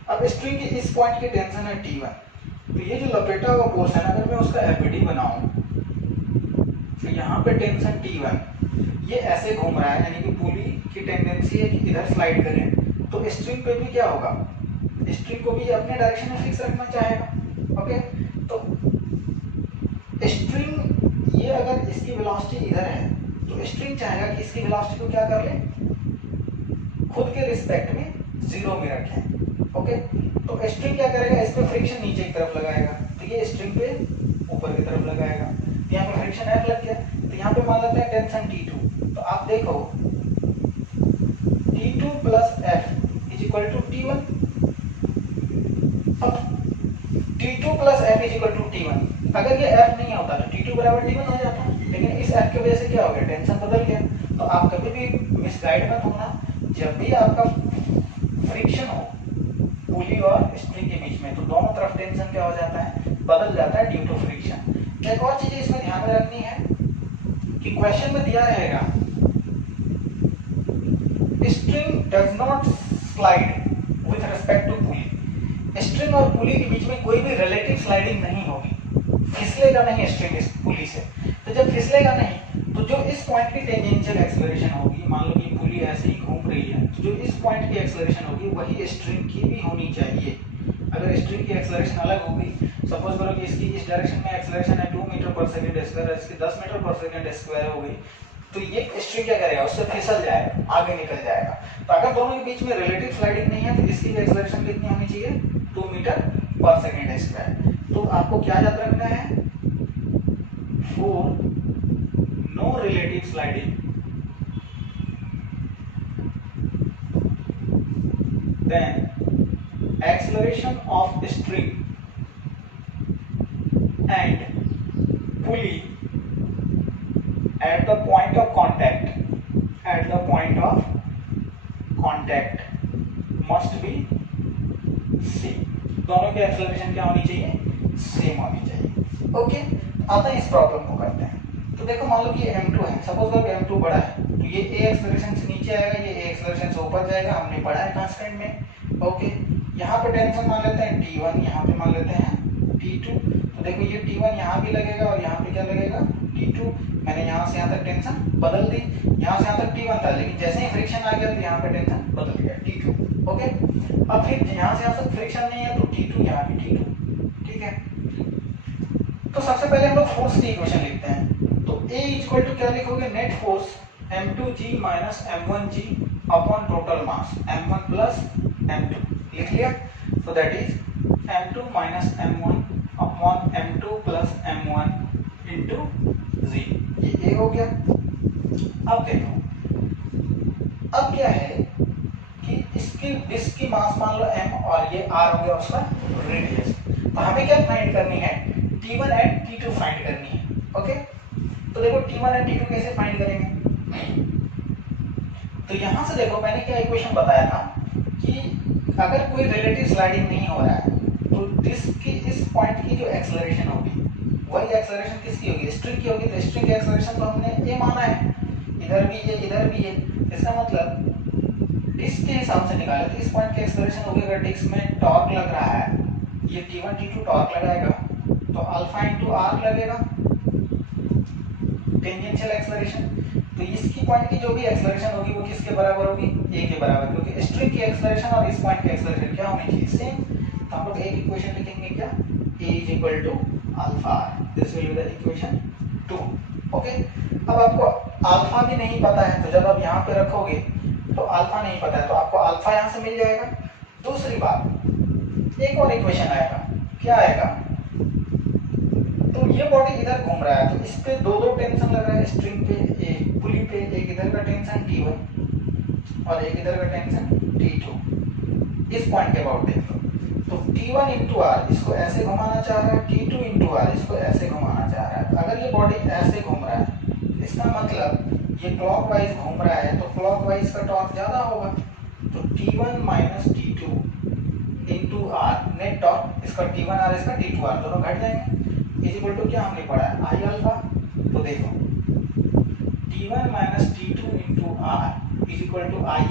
अब स्ट्रिंग के इस पॉइंट की टेंशन है T1, तो ये जो लपेटा हुआ पोर्शन है अगर मैं उसका FBD बनाऊं, तो यहाँ पे टेंशन T1, ये ऐसे घूम रहा है, यानी कि पुली की टेंडेंसी है कि इधर स्लाइड करें, तो स्ट्रिंग पे भी क्या होगा, स्ट्रिंग को भी अपने डायरेक्शन में फिक्स रखना चाहेगा। ओके, तो स्ट्रिंग ये अगर इसकी वेलोसिटी इधर है तो स्ट्रिंग चाहेगा कि इसकी वेलोसिटी को क्या कर ले, खुद के रिस्पेक्ट में 0 में रखें। ओके, तो स्ट्रिंग क्या करेगा, इस पे फ्रिक्शन नीचे की तरफ लगाएगा, तो ये स्ट्रिंग पे ऊपर की तरफ लगाएगा, तो यहाँ पे फ्रिक्शन F लग गया, तो यहाँ पे मान लेते हैं टेंशन T2। तो आप देखो T2 plus F is equal to T1। अब T2 plus F is equal to T1, अगर ये F नहीं होता तो T2 बराबर T1 हो जाता, लेकिन इस F की वजह से क्या हो गया, टेंशन बदल गया। तो आप कभी भी मिसगाइड मत होना, जब भी आपका फ्रिक्शन हो पुली और स्ट्रिंग के बीच में, तो दोनों तरफ टेंशन क्या हो जाता है, बदल जाता है ड्यू टू फ्रिक्शन। एक और चीज इसमें ध्यान में रखनी है कि क्वेश्चन में दिया रहेगा string does not slide with respect to pulley, string और पुली के बीच में कोई भी रिलेटिव स्लाइडिंग नहीं होगी, फिसलेगा नहीं स्ट्रिंग इस पुली से। तो जब फिसलेगा नहीं तो जो इस पॉइंट की टेंजेंशियल एक्सेलरेशन होगी, मान लो कि पुली ऐसे ही घूम रही है, तो जो इस पॉइंट की एक्सेलरेशन होगी वही स्ट्रिंग की भी होनी चाहिए। अगर स्ट्रिंग की एक्सेलरेशन अलग होगी, सपोज करो कि इसकी इस डायरेक्शन में एक्सेलरेशन है 2 मीटर पर सेकंड स्क्वायर, इसकी 10 मीटर पर सेकंड स्क्वायर हो गई, तो ये स्ट्रिंग क्या करेगा, उससे फिसल जाएगा, आगे निकल जाएगा। तो अगर दोनों के बीच में रिलेटिव स्लाइडिंग नहीं है तो इसकी भी एक्सेलरेशन कितनी होनी चाहिए, 2 मीटर पर सेकंड स्क्वायर। तो आपको क्या याद रखना है, for no relative sliding then acceleration of string and pulley at the point of contact must be same। दोनों की एक्सेलरेशन क्या होनी चाहिए, सेम होनी चाहिए। ओके, आता है इस प्रॉब्लम को करते हैं। तो देखो मान लो कि m2 है, सपोज करो m2 बड़ा है, तो ये a एक्सेलरेशन से नीचे आएगा, ये a एक्सेलरेशन से ऊपर जाएगा, हमने पढ़ा है कांस्टेंट में। ओके, यहाँ पे टेंशन मान लेते हैं T1, यहाँ पे मान लेते हैं T2। तो देखो ये T1 यहाँ भी लगेगा और यहाँ पे क्या लगेगा, T2। मैंने यहाँ से यहाँ तक टेंशन बदल दी, यहाँ से यहाँ तक T1 था, लेकिन जैसे ही फ्रिक्शन आ गया तो यहाँ पे टेंशन बदल गया T2। ओके, अब फिर यहाँ से यहाँ तक फ्रिक्शन नहीं है तो T2 यहाँ भी T2। ठीक है, तो सबसे पहले हम लोग फोर्स की इक्वेशन लिखते हैं। तो A इक्वल टू क्या लिखोगे, net force m2g minus m1g upon total मास m1 प्लस m2, लिख लिया। तो that is m2 minus m1 upon m2 plus m1 into g, ये A हो गया। अब देखो, अब क्या है कि इसकी डिस्क की मास मान लो m और ये r हो गया उसका रेडियस। तो हमें क्या फाइंड करनी है, T1 एंड T2 फाइंड करनी है। ओके, तो देखो T1 एंड T2 कैसे फाइंड करेंगे, तो यहां से देखो मैंने क्या इक्वेशन बताया था कि अगर कोई रिलेटिव स्लाइडिंग नहीं हो रहा है तो डिस्क की इस पॉइंट की जो एक्सेलरेशन होगी वही एक्सेलरेशन किसकी होगी, स्ट्रिंग की होगी। तो स्ट्रिंग की एक्सेलरेशन तो हमने a माना है, इधर भी ये इधर भी ये, इसका मतलब डिस्क के हिसाब से निकाले तो इस पॉइंट की एक्सेलरेशन होगी, अगर डिस्क में टॉर्क लग रहा है, ये T1 T2 टॉर्क लगाएगा तो अल्फा इंटू आर लगेगा टेंजेंशियल एक्सेलरेशन। तो इसकी पॉइंट की जो भी एक्सेलरेशन होगी वो किसके बराबर होगी, a के बराबर, क्योंकि स्ट्रिंग की एक्सेलरेशन और इस पॉइंट की एक्सेलरेशन क्या होनी चाहिए, सेम। तो हम लोग एक इक्वेशन लिखेंगे क्या, a is equal to alpha r, this will be the equation 2। Okay, अब आपको अल्फा भी नहीं पता है तो जब आप यहाँ पे रखोगे तो अल्फा नहीं पता है तो आपको अल्फा यहाँ से मिल जाएगा। दूसरी बात, एक और इक्वेशन आएगा, क्या आएगा, तो ये बॉडी इधर घूम रहा है तो इस पे दो टेंशन लग रहा है, स्ट्रिंग पे एक पुली पे, एक इधर का टेंशन T1 और एक इधर का टेंशन T2। इस पॉइंट के अबाउट देख लो, तो T1 इंटू आर इसको ऐसे घुमाना चाह रहा है, T2 इंटू आर इसको ऐसे घुमाना चाह रहा है। अगर ये बॉडी ऐसे घूम रहा है, इसका मतलब ये क्लॉकवाइज घूम रहा है, तो क्लॉकवाइज का टॉर्क ज्यादा होगा। तो T1 minus T2 into r net torque, इसका T1 आर इसका T2 आर दोनों घट जाएंगे, इज इक्वल टू क्या हमने पढ़ा है आई अल्फा। तो देखो T1 minus T2 into R is equal to I.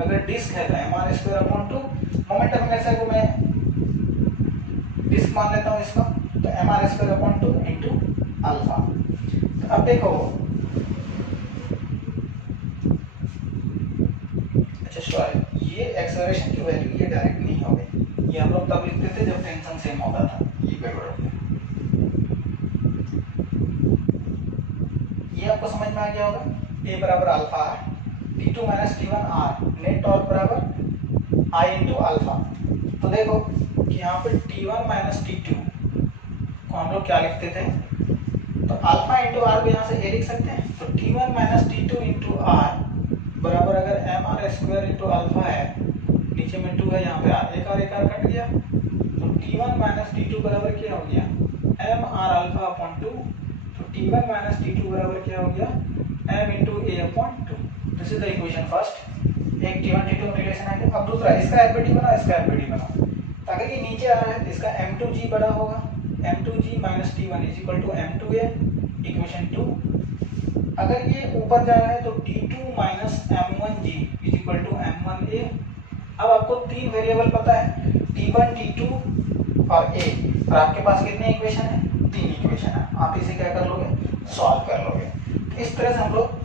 अगर डिस्क है तो M are square upon 2, momentum inertia को मैं डिस्क मान लेता हूँ इसका, तो M are square upon 2 into alpha. तो अब देखो, अच्छा सॉरी, ये एक्सेलरेशन की वैल्यू ये डायरेक्ट नहीं हो गई, ये हम लोग तब लिखते थे जब टेंशन सेम होता था, ये गड़बड़ हो गया। ये आपको समझ में आ गया होगा, ए बराबर अल्फा है, T2 minus T1 are net torque बराबर आई इंटू अल्फा। तो देखो कि यहाँ पे T1 माइनस T2 को हम लोग क्या लिखते थे, तो अल्फा इंटू आर को यहाँ से ए लिख सकते हैं। तो T1 minus T2 into r बराबर, अगर m are square into alpha है, नीचे में 2 है, यहाँ पे आर, एक आर कट गया, तो T1 माइनस T2 बराबर क्या हो गया एम आर अल्फा अपॉन 2। तो T1 माइनस T2 बराबर क्या हो गया m into A upon 2। This is the equation first, एक T1 T2 रिलेशन है। अब दूसरा, इसका एफबीडी बनाओ, इसका एफबीडी बनाओ। अगर ये नीचे आ रहा है तो इसका m2g बड़ा होगा, m2g minus T1 is equal to m2a, equation 2। अगर ये ऊपर जा रहा है तो T2 minus m1g is equal to m1a। अब आपको तीन वेरिएबल पता है, T1 T2 और a, और आपके पास कितने इक्वेशन है, तीन इक्वेशन है। आप इसे क्या कर लोगे, सॉल्व कर लोगे। तो इस तरह से हम लोग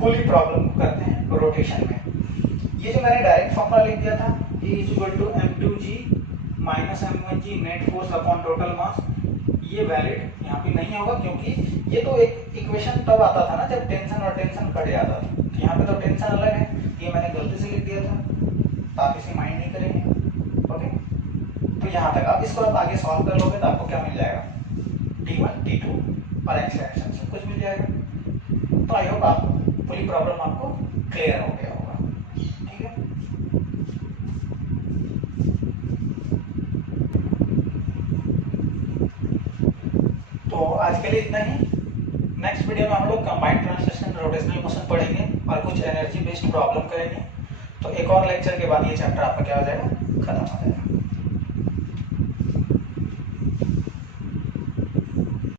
पूरी प्रॉब्लम करते हैं रोटेशन में। ये जो मैंने डायरेक्ट फॉर्मूला लिख दिया था, E is equal to m2g minus m1g net force upon total mass, ये वैलिड यहाँ पे नहीं होगा, क्योंकि ये तो एक इक्वेशन तब आता था ना जब टेंशन और टेंशन कट जाता था। तो यहाँ पे तो टेंशन अलग है, ये मैंने गलती से लिख दिया था, तो आप इसे माइंड नहीं करेंगे। ओके, तो यहाँ तक आप इसको आप आगे सॉल्व कर लोगे तो आपको क्या मिल जाएगा, T1 T2 और एक्सलेरेशन सब कुछ मिल जाएगा। तो आई होप आप पूरी प्रॉब्लम आपको क्लियर हो गया होगा। ठीक है, तो आज के लिए इतना ही। नेक्स्ट वीडियो में हम लोग कंबाइंड ट्रांसलेशन रोटेशनल मोशन पढ़ेंगे और कुछ एनर्जी बेस्ड प्रॉब्लम करेंगे। तो एक और लेक्चर के बाद ये चैप्टर आपका क्या हो जाएगा, खत्म हो जाएगा।